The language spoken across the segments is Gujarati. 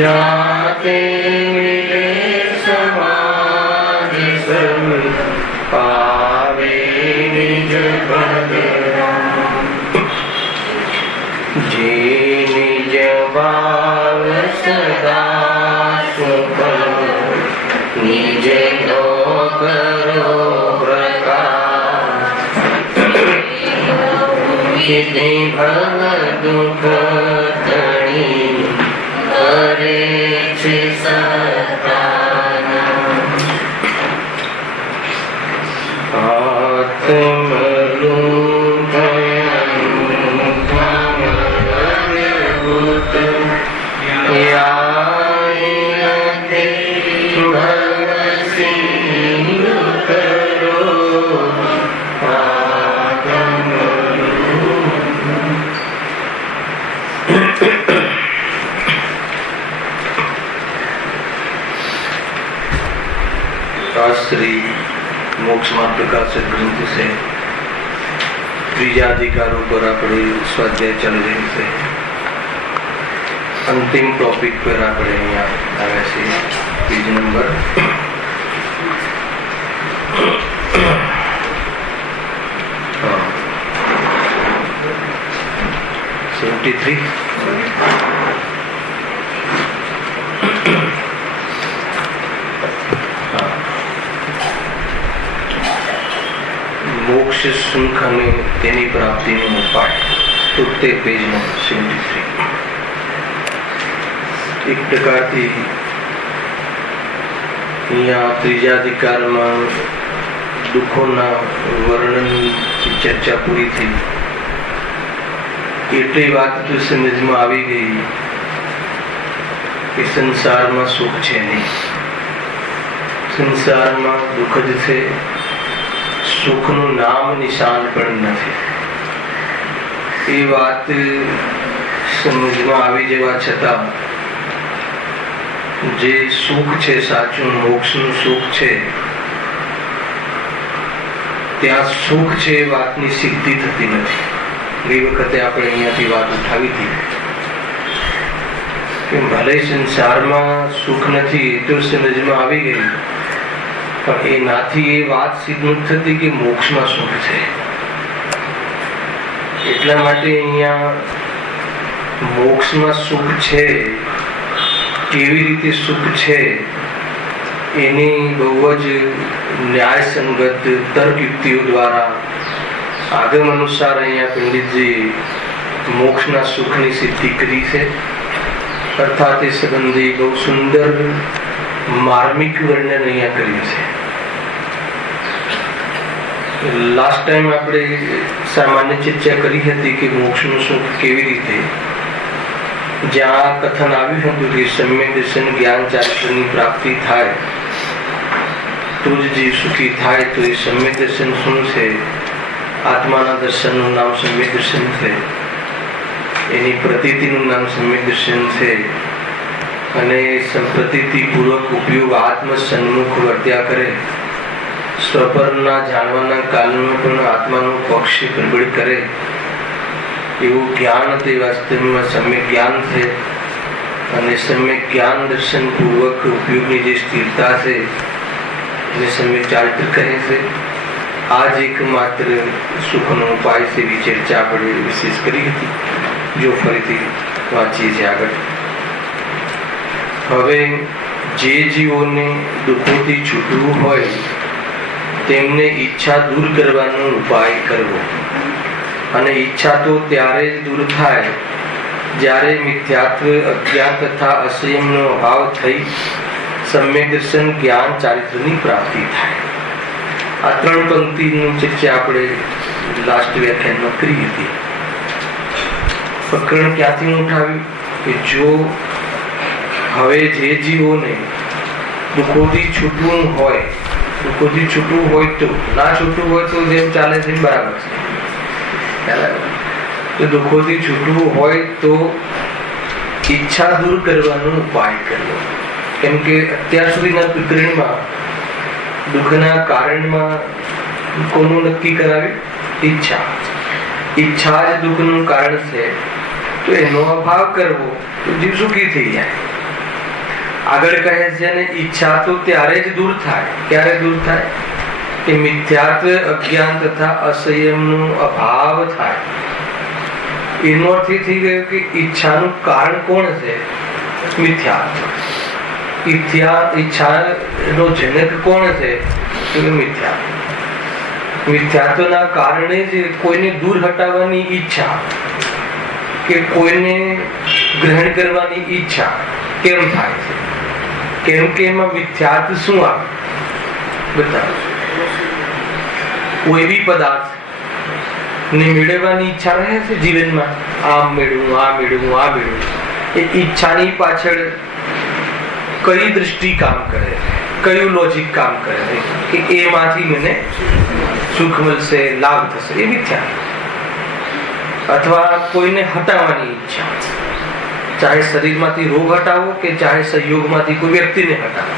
जाते मिले समाज सब पावे निज पद जे निज भाव सदा सुख निज नो करो प्रकाश कितने भव दुख तणी करे छे सताना श्री मोक्ष मार्ग प्रकाशक ग्रंथ से त्रीजा अधिकारों पर अपने स्वाध्याय चल रही से अंतिम टॉपिक पर अपने यहाँ आया से पेज नंबर 73 मोक्ष सुख અને તેની પ્રાપ્તિનો ઉપાય 73 પેજ નંબર 73 એક પ્રકારથી અહીંયા ત્રીજા અધિકારમાં દુઃખોના વર્ણનની ચર્ચા પૂરી થઈ એટલી વાત તો સમજમાં આવી ગઈ કે સંસારમાં સુખ છે નહીં, સંસારમાં દુઃખ જ છે, સુખનું નામ નિશાન પણ નથી. એ વાત સમજમાં આવી જવા છતાં જે સુખ છે સાચું મોક્ષનું સુખ છે ત્યાં સુખ છે એ વાતની સિદ્ધિ થતી નથી. એ વખતે આપણે અહીંયાથી વાત ઉઠાવી હતી કે ભલે સંસારમાં સુખ નથી એ તો સમજમાં આવી ગઈ પણ એનાથી એ વાત સિદ્ધ નથી થતી કે મોક્ષમાં સુખ છે. એટલા માટે અહીંયા મોક્ષમાં સુખ છે, કેવી રીતે સુખ છે એની બહુ જ ન્યાયસંગત તર્ક યુક્તિઓ દ્વારા આગમ અનુસાર અહીંયા પંડિતજી મોક્ષના સુખની સિદ્ધિ કરી છે. અર્થાત એ સંબંધી બહુ સુંદર માર્મિક વર્ણન અહીંયા કર્યું છે. લાસ્ટ ટાઈમ આપણે સામાન્ય ચર્ચા કરી હતી કે મોક્ષનું સુખ કેવી રીતે, જ્યાં કથન આવ્યું હતું કે સમ્યક દર્શન જ્ઞાન ચારિત્રની પ્રાપ્તિ થાય તો જ જીવ સુખી થાય. તો એ સમ્યક દર્શન શું છે? આત્માના દર્શનનું નામ સમ્યક દર્શન છે, એની પ્રતીતિનું નામ સમ્યક દર્શન છે અને પ્રતીતિ પૂર્વક ઉપયોગ આત્મ સન્મુખ વર્ત્યા કરે, સ્વપરના જાણવાના કાલમાં પણ આત્માનો પક્ષ પ્રગટ કરે એવું જ્ઞાન તે વાસ્તવમાં સમ્યક જ્ઞાન છે. અને સમ્યક જ્ઞાન દર્શન પૂર્વક ઉપયોગની જે સ્થિરતા છે એને સમ્યક ચારિત્ર કહે છે. આ જ એકમાત્ર સુખનો ઉપાય છે એવી ચર્ચા આપણે વિશેષ કરી હતી. જો ફરીથી વાંચીએ છીએ આગળ. હવે જે જીવોને દુઃખોથી છૂટવું હોય તેમને ઈચ્છા દૂર કરવાનો ઉપાય કરવો. અને ઈચ્છા તો ત્યારે જ દૂર થાય જ્યારે મિથ્યાત્વ, અજ્ઞાન તથા અસંયમનો અભાવ થઈ સમ્યક દર્શન જ્ઞાન ચારિત્રની પ્રાપ્તિ થાય. આ 3 પંક્તિની ચર્ચા આપણે લાસ્ટ વ્યાખ્યાનમાં કરી હતી. પ્રકરણ ક્યાંથી ઉઠાવ્યું કે જો હવે જે જીવોને દુઃખોથી છૂટવું હોય, દુઃખોથી છૂટવું હોય તો, ના છૂટવું હોય તો જેમ ચાલે છે બરાબર છે. તો દુઃખોથી છૂટવું હોય તો ઈચ્છા દૂર કરવાનો ઉપાય કરવો. કેમ કે અત્યાર સુધીના પ્રકરણમાં દુઃખના કારણમાં કોનું નક્કી કરાવ્યું? ઈચ્છા. ઈચ્છા જ દુઃખનું કારણ છે. તો એનો અભાવ કરવો તો જીવ સુખી થઈ જાય. આગળ કહે છે ને ઈચ્છા તો ત્યારે જ દૂર થાય. ક્યારે દૂર થાય? કે મિથ્યાત્વ, અજ્ઞાન તથા અસંયમનો અભાવ થાય. એનો અર્થ એ થઈ ગયો કે ઈચ્છાનું કારણ કોણ છે? મિથ્યાત્વ. ઈચ્છાનો જનક કોણ છે? મિથ્યાત્વ. મિથ્યાત્વના કારણે જ કોઈને દૂર હટાવવાની ઈચ્છા કે કોઈને ગ્રહણ કરવાની ઈચ્છા કેમ થાય છે? કેમ કે એમાં મિથ્યાત્વ શું આવે બતાવો. કોઈ બી પદાર્થ ને મેળવવાની ઈચ્છા રહે છે જીવનમાં. આમ મેળવું, આ મેળવું, આ મેળવું. એ ઈચ્છાની પાછળ કઈ દૃષ્ટિ કામ કરે, કયું લોજિક કામ કરે કે એમાંથી મને સુખ મળશે, લાભ થશે, એ મિથ્યા. અથવા કોઈને હટાવવાની ઈચ્છા, ચાહે શરીરમાંથી રોગ હટાવો કે ચાહે સંયોગમાંથી કોઈ વ્યક્તિને હટાવો,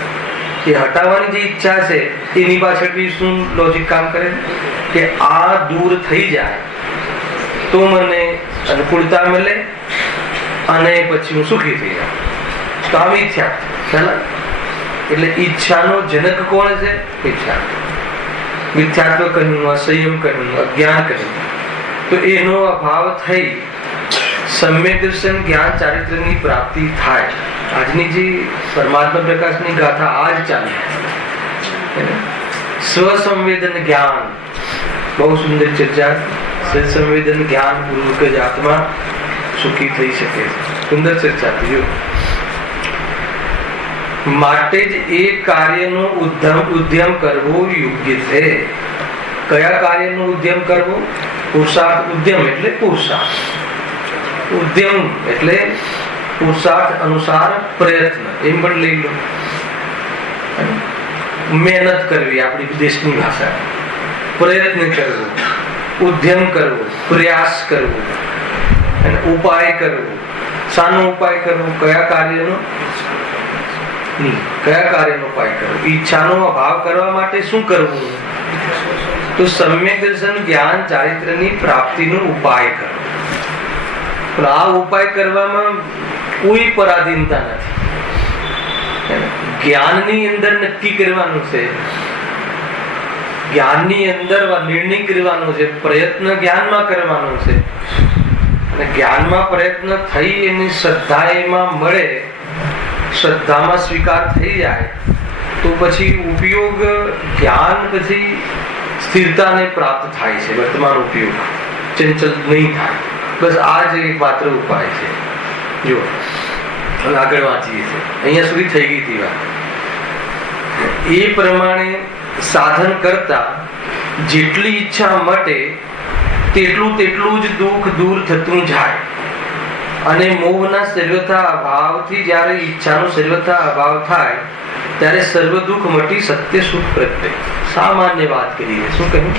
એ હટાવવાની જે ઈચ્છા છે એની પાછળ બી શું લોજિક કામ કરે કે આ દૂર થઈ જાય તો મને અનુકૂળતા મળે અને પછી હું સુખી થઈ જાઉં. તો આ મિથ્યા. એટલે ઈચ્છાનો જનક કોણ છે? મિથ્યા. મિથ્યાત્વ કહ્યું, અસંયમ કહ્યું, અજ્ઞાન કહ્યું. તો એનો અભાવ થઈ સમ્યક દર્શન જ્ઞાન ચારિત્ર્યની પ્રાપ્તિ થાય. આજની જે પરમાત્મા પ્રકાશની ગાથા આજ ચાલે, સ્વસંવેદન જ્ઞાન, બહુ સુંદર ચર્ચા. સ્વસંવેદન જ્ઞાન પૂર્વક જ આત્મા સુખી થઈ શકે. સુંદર ચર્ચા. માટે જ એ કાર્યનો ઉદ્યમ કરવો યોગ્ય છે. કયા કાર્યનો ઉદ્યમ કરવો? પુરુષાર્થ. ઉદ્યમ એટલે પુરુષાર્થ. ઉદ્યમ એટલે પુરુષાર્થ અનુસાર પ્રયત્ન, એમ પણ લઈ લો. મહેનત કરવી આપણી દેશની ભાષા. પ્રયત્ન કરવો, ઉદ્યમ કરવો, પ્રયાસ કરવો, અને ઉપાય કરવો. શાનો ઉપાય કરવો? કયા કાર્યનો? કયા કાર્યનો ઉપાય કરવો? ઈચ્છાનો અભાવ કરવા માટે શું કરવું? તો સમ્યક દર્શન જ્ઞાન ચારિત્ર્યની પ્રાપ્તિનો ઉપાય કરવો. પણ આ ઉપાય કરવામાં કોઈ પરાધીનતા નથી. જ્ઞાનની અંદર નક્કી કરવાનું છે, જ્ઞાનની અંદર નિર્ણય કરવાનો છે, પ્રયત્ન જ્ઞાનમાં કરવાનો છે. અને જ્ઞાનમાં પ્રયત્ન થઈ એની શ્રદ્ધા એમાં મળે, શ્રદ્ધામાં સ્વીકાર થઈ જાય તો પછી ઉપયોગ જ્ઞાન પછી સ્થિરતાને પ્રાપ્ત થાય છે. વર્તમાન ઉપયોગ ચંચલ નહીં થાય. બસ આ જ એક માત્ર ઉપાય છે. જો હવે આગળ વાંચીએ છીએ, અહીંયા સુધી થઈ ગઈ હતી વાત. એ પ્રમાણે સાધન કરતા જેટલી ઈચ્છા મટે તેટલું જ દુઃખ દૂર થતું જાય. અને મોહના સર્વથા અભાવથી જ્યારે ઈચ્છાનો સર્વથા અભાવ થાય ત્યારે સર્વ દુઃખ મટી સત્ય સુખ પ્રગટે. સામાન્ય વાત કરીએ. શું કહ્યું?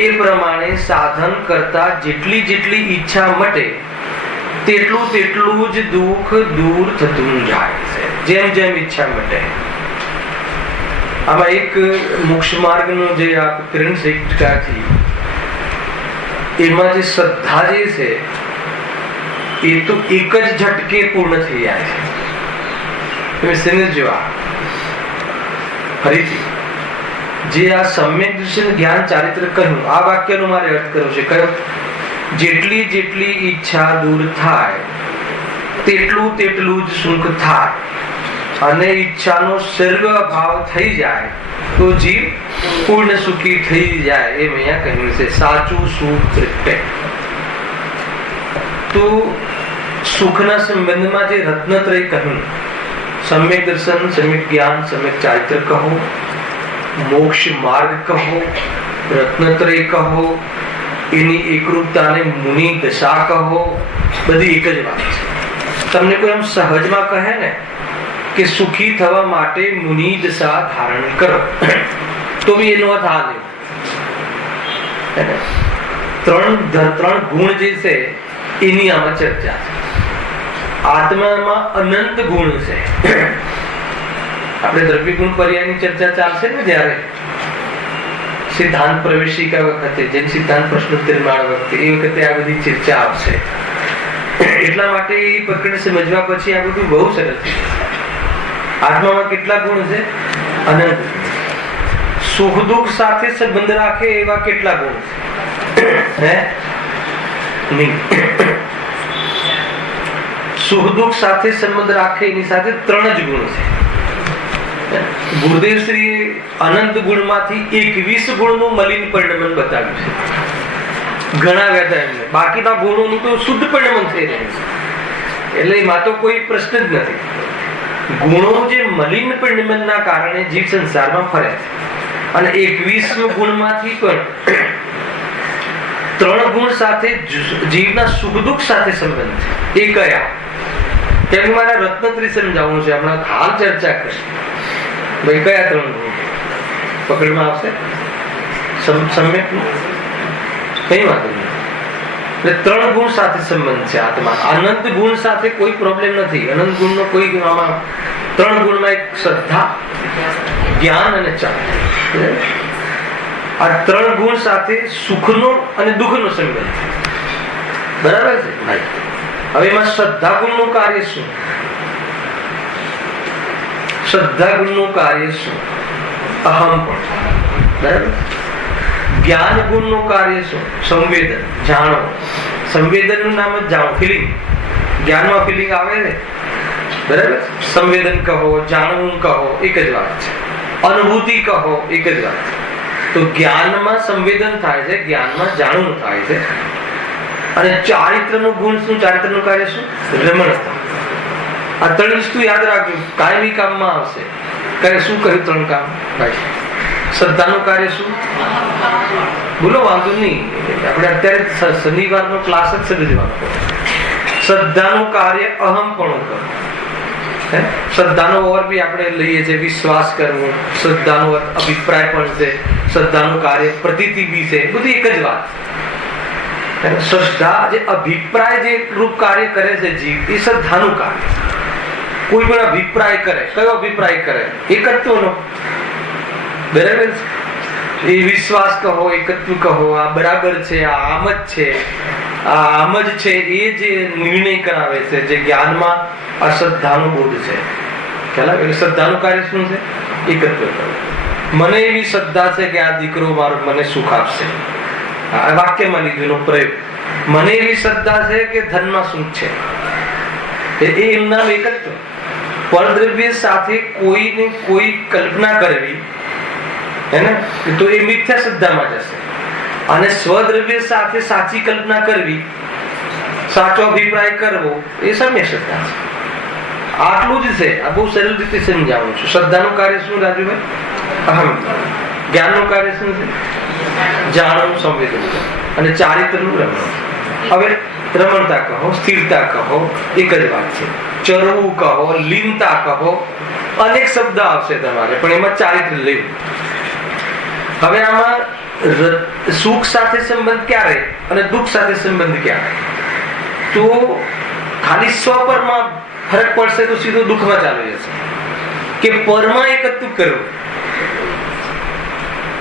એ પ્રમાણે સાધન કરતા જેટલી ઈચ્છા મટે તેટલું જ દુઃખ દૂર થતું જાય છે. જેમ જેમ ઈચ્છા મટે. આમાં એક મોક્ષ માર્ગનો જે આ કિરણ શિક્ષાથી એમાં જે શ્રદ્ધા જે છે એ તો એક જ ઝટકે પૂર્ણ થઈ જાય છે. તમે સમજો. આ ફરીથી જે આ સમ્યક દર્શન જ્ઞાન ચારિત્ર કહ્યું, આ વાક્યનો મારે અર્થ કર્યો છે. કયો? જેટલી ઈચ્છા દૂર થાય તેટલું જ સુખ થાય. અને ઈચ્છાનો સર્વ અભાવ થઈ જાય તો જીવ પૂર્ણ સુખી થઈ જાય. એમ અહીંયા કહ્યું છે. સાચું સુખ પ્રગટે. તો સુખના સંબંધમાં જે રત્નત્રય કહ્યું, સમ્યક દર્શન, સમ્યક જ્ઞાન, સમ્યક ચારિત્ર કહો, મોક્ષ માર્ગ કહો, રત્નત્રય કહો, એની એકરૂપતાને મુનિ દશા કહો, બધી એક જ વાત છે. તમને કોઈ આમ સહજમાં કહે ને કે સુખી થવા માટે મુનિ દશા ધારણ કરો તો બી એનો અર્થ આ નહીં. ત્રણ ગુણ જે છે એની આમાં ચર્ચા છે. આત્મામાં અનંત ગુણ છે. આપણે દ્રવ્ય ગુણ પર્યાયની ચર્ચા ચાલશે ને જ્યારે સિદ્ધાંત પ્રવેશિકા વખતે, જેમ સિદ્ધાંત પ્રશ્નોત્તરમાળ વખતે, એ વખતે આ બધી ચર્ચા આવશે. એટલા માટે એ પકડ સમજવા પછી આ બધું બહુ સરસ છે. આત્મામાં કેટલા ગુણ છે? અનંત. સુખ દુઃખ સાથે સંબંધ રાખે એવા કેટલા ગુણ છે? નહીં. સુખ દુઃખ સાથે સંબંધ રાખે એની સાથે 3 જ ગુણ છે. ગુરુદેવ શ્રી અનંત ગુણમાંથી 21 ગુણનું મલિન પરિણમન બતાવ્યું છે. ગણાવ્યા હતા એમને. બાકીના ગુણોનું તો શુદ્ધ પરિણમન થઈ રહ્યું છે. એટલે એમાં તો કોઈ પ્રશ્ન જ નથી. ગુણો જે મલિન પરિણમનના કારણે જીવ સંસારમાં ફરે છે, અને 21 ગુણમાંથી પણ 3 ગુણ સાથે જીવના સુખ દુઃખ સાથે સંબંધ છે. એ કયા? કેમ મારા રત્નત્રી સમજાવવું છે, હમણાં હાલ ચર્ચા કરીશ. ભાઈ કયા 3 ગુણ પકડમાં આવશે? સમ્યક કઈ વાત નહીં. એટલે 3 ગુણ સાથે સંબંધ છે આત્મા. અનંત ગુણ સાથે કોઈ પ્રોબ્લેમ નથી. અનંત ગુણનો કોઈ આમાં 3 ગુણમાં એક શ્રદ્ધા, જ્ઞાન અને ચારિત્ર. આ 3 ગુણ સાથે સુખનો અને દુઃખનો સંબંધ છે. બરાબર છે? હવે એમાં શ્રદ્ધા ગુણનું કાર્ય શું? શ્રદ્ધા ગુણનું કાર્ય શું? અહમ પણ. બરાબર. જ્ઞાન ગુણનું કાર્ય શું? સંવેદન, જાણો. સંવેદનનું નામ જ જાણો, ફિલિંગ. જ્ઞાનમાં ફિલિંગ આવે ને, બરાબર. સંવેદન કહો, જાણવું કહો, એક જ વાત છે. અનુભૂતિ કહો, એક જ વાત છે. તો જ્ઞાનમાં સંવેદન થાય છે, જ્ઞાનમાં જાણવું થાય છે. અને ચારિત્રનું ગુણ શું? ચારિત્રનું કાર્ય શું? રમણતા. આ 3 વસ્તુ યાદ રાખજો, કાયમી કામમાં આવશે. શું કહ્યું 3 કામ? ભાઈ શ્રદ્ધાનું કાર્ય શું? બોલો, વાંધો નહીં. આપણે અત્યારે શનિવારનો ક્લાસ જ સમજવાનો. શ્રદ્ધાનું કાર્ય અહમ પણ કરો. શ્રદ્ધાનો ઓર બી આપણે લઈએ છીએ વિશ્વાસ કરવો. શ્રદ્ધાનો અભિપ્રાય પણ છે. શ્રદ્ધાનું કાર્ય પ્રતીતિ બી છે. બધું એક જ વાત. શ્રદ્ધા જે અભિપ્રાય જે રૂપ કાર્ય કરે છે જીવ, એ શ્રદ્ધાનું કાર્ય. કોઈ પણ અભિપ્રાય કરે, કયો અભિપ્રાય કરે? એકત્વનો. બરાબર. એ વિશ્વાસ કહો, એકત્વ કહો, આ બરાબર છે, આ આમ જ છે, આ આમ જ છે, એ જે નિર્ણય કરાવે છે, જે જ્ઞાનમાં આ શ્રદ્ધાનો બોધ છે. ખ્યાલ આવે? એટલે શ્રદ્ધાનું કાર્ય શું છે? એકત્વ કરવું. મને એવી શ્રદ્ધા છે કે આ દીકરો મારો મને સુખ આપશે. આ વાક્યમાં લીધેલો પ્રયોગ. મને એવી શ્રદ્ધા છે કે ધનમાં સુખ છે. એનું નામ એકત્વ. પરદ્રવ્ય સાથે કોઈને કોઈ કલ્પના કરવી, હે ને, તો એ મિથ્યા શ્રદ્ધામાં જશે. અને સ્વદ્રવ્ય સાથે સાચી કલ્પના કરવી, સાચો અભિપ્રાય કરવો, એ સમ્ય શ્રદ્ધા છે. આટલું જ છે. આ બહુ સરળ રીતે સમજાવું છું. શ્રદ્ધાનું કાર્ય શું રાજુભાઈ? અહમ. જ્ઞાનનું કાર્ય શું છે? જાણવું, સંવેદન. અને ચારિત્રનું રમણ. હવે રમણતા કહો, સ્થિરતા કહો, એક જ વાત છે. ચરવું કહો, લીનતા કહો, અનેક શબ્દ આવશે તમારે, પણ એમાં ચારિત્ર લેવું. હવે આમાં સુખ સાથે સંબંધ ક્યારે અને દુઃખ સાથે સંબંધ ક્યારે? તો ખાલી સ્વપરમાં ફરક પડશે તો સીધો દુઃખમાં ચાલી જશે. કે પરમાં એકત્વ કરવું,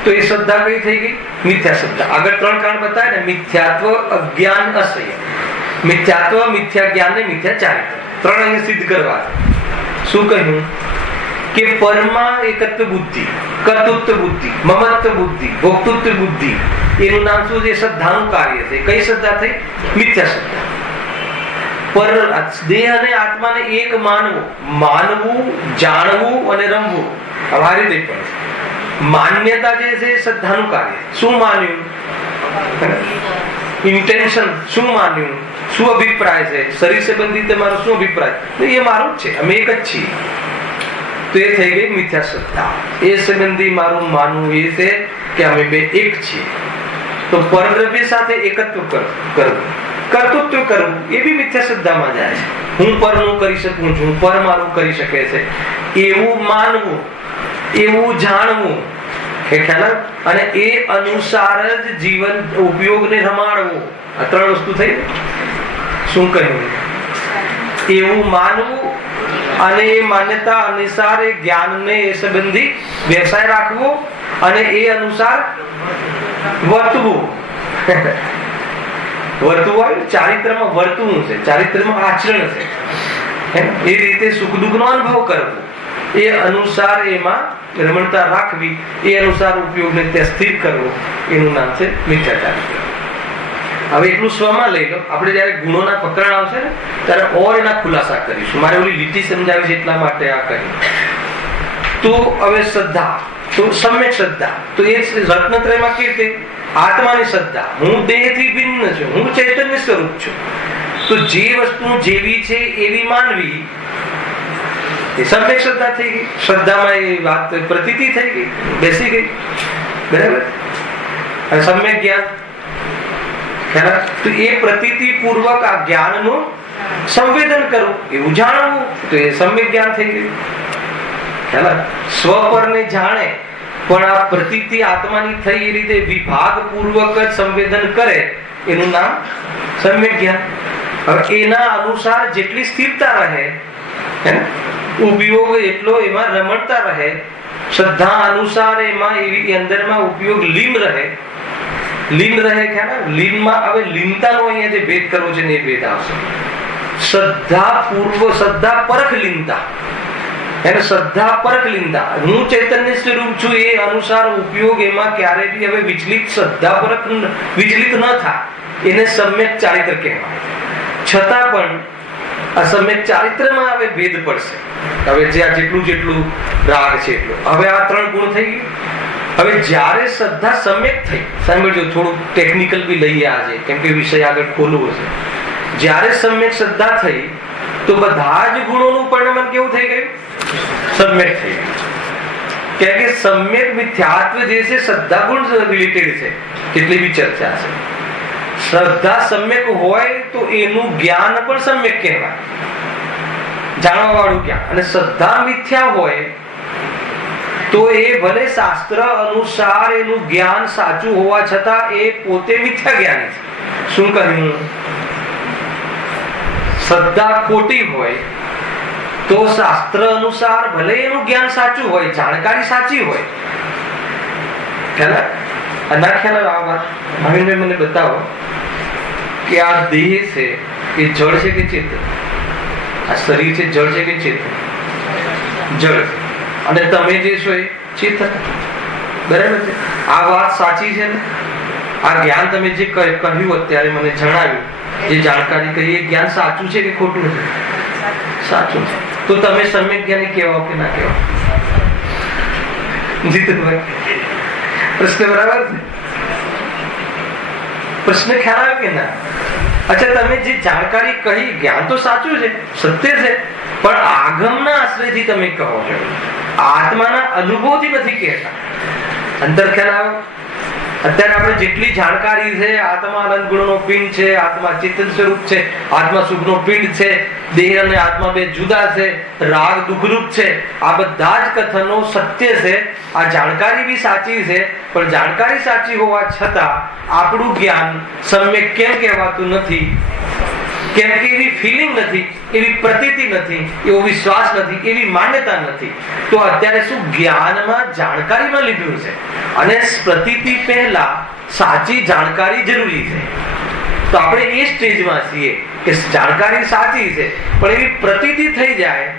તો એ શ્રદ્ધા કઈ થઈ ગઈ? મિથ્યા શ્રદ્ધા. આગળ 3 કારણ બતાવે ને, મિથ્યાત્વ, અજ્ઞાન, અસહ્ય. મિથ્યાત્વ, મિથ્યા જ્ઞાન ને મિથ્યા ચારિત્ર. 3 અહીંયા સિદ્ધ કરવા. શું કહ્યું? કે પરમાં એકત્વ બુદ્ધિ, કર્તૃત્વ બુદ્ધિ, મમત્વ બુદ્ધિ, ભોક્તૃત્વ બુદ્ધિ, એનું નામ શું છે? શ્રદ્ધાનું કાર્ય છે. કઈ શ્રદ્ધા થઈ? મિથ્યા શ્રદ્ધા. પર દેહ અને આત્માને એક માનવું, જાણવું અને રમવું. અમારી રીતે પણ માન્યતા જે છે શ્રદ્ધાનું કાર્ય. શું માન્યું? ઇન્ટેન્શન. શું માન્યું? શું અભિપ્રાય છે? શરીર સંબંધી તમારો શું અભિપ્રાય? એ મારું જ છે, અમે એક જ છીએ. તો એ થઈ ગઈ મિથ્યા શ્રદ્ધા. એ સંબંધી મારું માનવું એ છે કે અમે બે એક છીએ. તો પરદ્રવ્ય સાથે એકત્વ કરવું, કર્તૃત્વ કરવું, એ બી મિથ્યા શ્રદ્ધામાં જાય છે. હું પરનું કરી શકું છું, પર મારું કરી શકે છે, એવું માનવું, એવું જાણવું, અને એ અનુસાર જ જીવન ઉપયોગને રમાડવું. આ 3 વસ્તુ થઈ. શું કહ્યું? એવું માનવું અને એ માન્યતા અનુસાર એ જ્ઞાનને એ સંબંધી વ્યવસાય રાખવો અને એ અનુસાર વર્તવું. વર્તવું ચારિત્રમાં વર્તવું છે, ચારિત્રમાં આચરણ છે. એ રીતે સુખ દુઃખ નો અનુભવ કરવો. એ અનુસાર એમાં રમણતા રાખવી, એ અનુસાર ઉપયોગને ત્યાં સ્થિર કરવો, એનું નામ છે મિથ્યાચાર. હવે એટલું સ્વમાં લઈ લો. આપણે જયારે ગુણોના પ્રકરણ આવશે ને ત્યારે ઓર એના ખુલાસા કરીશું. મારે ઓલી લીટી સમજાવી છે એટલા માટે આ કહ્યું. તો હવે શ્રદ્ધા, તો સમ્યક શ્રદ્ધા, તો એ રત્નત્રયમાં કેવી રીતે? આત્માની શ્રદ્ધા, હું દેહથી ભિન્ન છું, હું ચૈતન્ય સ્વરૂપ છું. તો જે વસ્તુ જેવી છે એવી માનવી, એ સમ્યક શ્રદ્ધા થઈ ગઈ. શ્રદ્ધામાં એ વાત પ્રતીતિ થઈ ગઈ, બેસી ગઈ. બરાબર. અને સમ્યક જ્ઞાન, તો એ પ્રતીતિ પૂર્વક આ જ્ઞાનનું સંવેદન કરવું, એવું જાણવું, તો એ સમ્યક જ્ઞાન થઈ ગયું. સ્વપરને જાણે પણ આ પ્રતીતિ આત્માની થઈ એ રીતે વિભાગ પૂર્વક જ સંવેદન કરે, એનું નામ સમ્યક જ્ઞાન. હવે એના અનુસાર જેટલી સ્થિરતા રહે, ઉપયોગ એટલો એમાં રમણતા રહે, શ્રદ્ધા અનુસાર એમાં એવી અંદરમાં ઉપયોગ લીન રહે. લીન રહે ખ્યાલ? લીનમાં હવે લીનતાનો અહીંયા જે ભેદ કરવો છે ને એ ભેદ આવશે. શ્રદ્ધા પૂર્વ, શ્રદ્ધા પરખ લીનતા, એને શ્રદ્ધા પરખ લીનતા, હું ચૈતન્ય સ્વરૂપ છું એ અનુસાર ઉપયોગ એમાં ક્યારે બી હવે વિચલિત, શ્રદ્ધા પરખ વિચલિત ન થાય, એને સમ્યક ચારિત્ર કહેવાય. છતાં પણ આ સમ્યક ચારિત્રમાં હવે ભેદ પડશે. હવે જે આ જેટલું જેટલું રાગ છે એટલું, હવે આ 3 ગુણ થઈ ગયું. હવે જ્યારે શ્રદ્ધા સમ્યક થઈ, સાંભળજો, થોડું ટેકનિકલ બી લઈએ આજે, કેમ કે વિષય આગળ ખોલવો છે. જ્યારે સમ્યક શ્રદ્ધા થઈ તો બધા જ ગુણોનું પરિણામ કેવું થઈ ગયું? સમ્યક થઈ ગયું. કેમ કે સમ્યક મિથ્યાત્વ જે છે શ્રદ્ધા ગુણ રિલેટેડ છે, કેટલી બી ચર્ચા છે. શ્રદ્ધા સમ્યક હોય તો એનું જ્ઞાન પણ સમ્યક કહેવાય, જાણવા વાળું જ્ઞાન. અને શ્રદ્ધા મિથ્યા હોય તો એ ભલે શાસ્ત્ર અનુસાર એનું જ્ઞાન સાચું હોવા છતાં એ પોતે મિથ્યા જ્ઞાની છે. શું કહ્યું? શ્રદ્ધા ખોટી હોય તો શાસ્ત્ર અનુસાર ભલે એનું જ્ઞાન સાચું હોય, જાણકારી સાચી હોય, ખ્યાલ? ના ખ્યાલ આ વાત ભાવિનભાઈ મને બતાવો કે આ દેહ છે એ જળ છે કે ચેતન? આ શરીર છે જળ છે કે ચેતન? જળ. અને તમે જે છો એ ચેતન. બરાબર છે? આ વાત સાચી છે ને? આ જ્ઞાન તમે જે કહ્યું અત્યારે મને જણાવ્યું, જે જાણકારી કહી, એ જ્ઞાન સાચું છે કે ખોટું છે? સાચું છે. તો તમે સમ્યક જ્ઞાની કહેવાઓ કે ના કહેવાઓ? જીતુભાઈ, પ્રશ્ન બરાબર છે? પ્રશ્ન ખ્યાલ આવ્યો કે ના? અચ્છા, તમે જે જાણકારી કહી, જ્ઞાન તો સાચું છે, સત્ય છે, પણ આગમના આશ્રયથી તમે કહો છો, આત્માના અનુભવથી નથી કહેતા. અંતર ખ્યાલ આવ્યો? અત્યારે આપણે જેટલી જાણકારી છે, આત્મા અનંત ગુણનો પિંડ છે, આત્મા ચેતન સ્વરૂપ છે, આત્મા સુખનો પિંડ છે, દેહ અને આત્મા બે જુદા છે, રાગ દુઃખરૂપ છે, આ બધા જ કથનો સત્ય છે. આ જાણકારી બી સાચી છે, પણ જાણકારી સાચી હોવા છતાં આપણું જ્ઞાન સમ્યક કેમ કહેવાતું નથી? કેમ કે એવી ફિલિંગ નથી, એવી પ્રતીતિ નથી, એવો વિશ્વાસ નથી, એવી માન્યતા નથી. તો અત્યારે શું જ્ઞાનમાં જાણકારીમાં લીધું છે, અને પ્રતીતિ પહેલા સાચી જાણકારી જરૂરી છે. તો આપણે એ સ્ટેજમાં છીએ કે જાણકારી સાચી છે, પણ એવી પ્રતીતિ થઈ જાય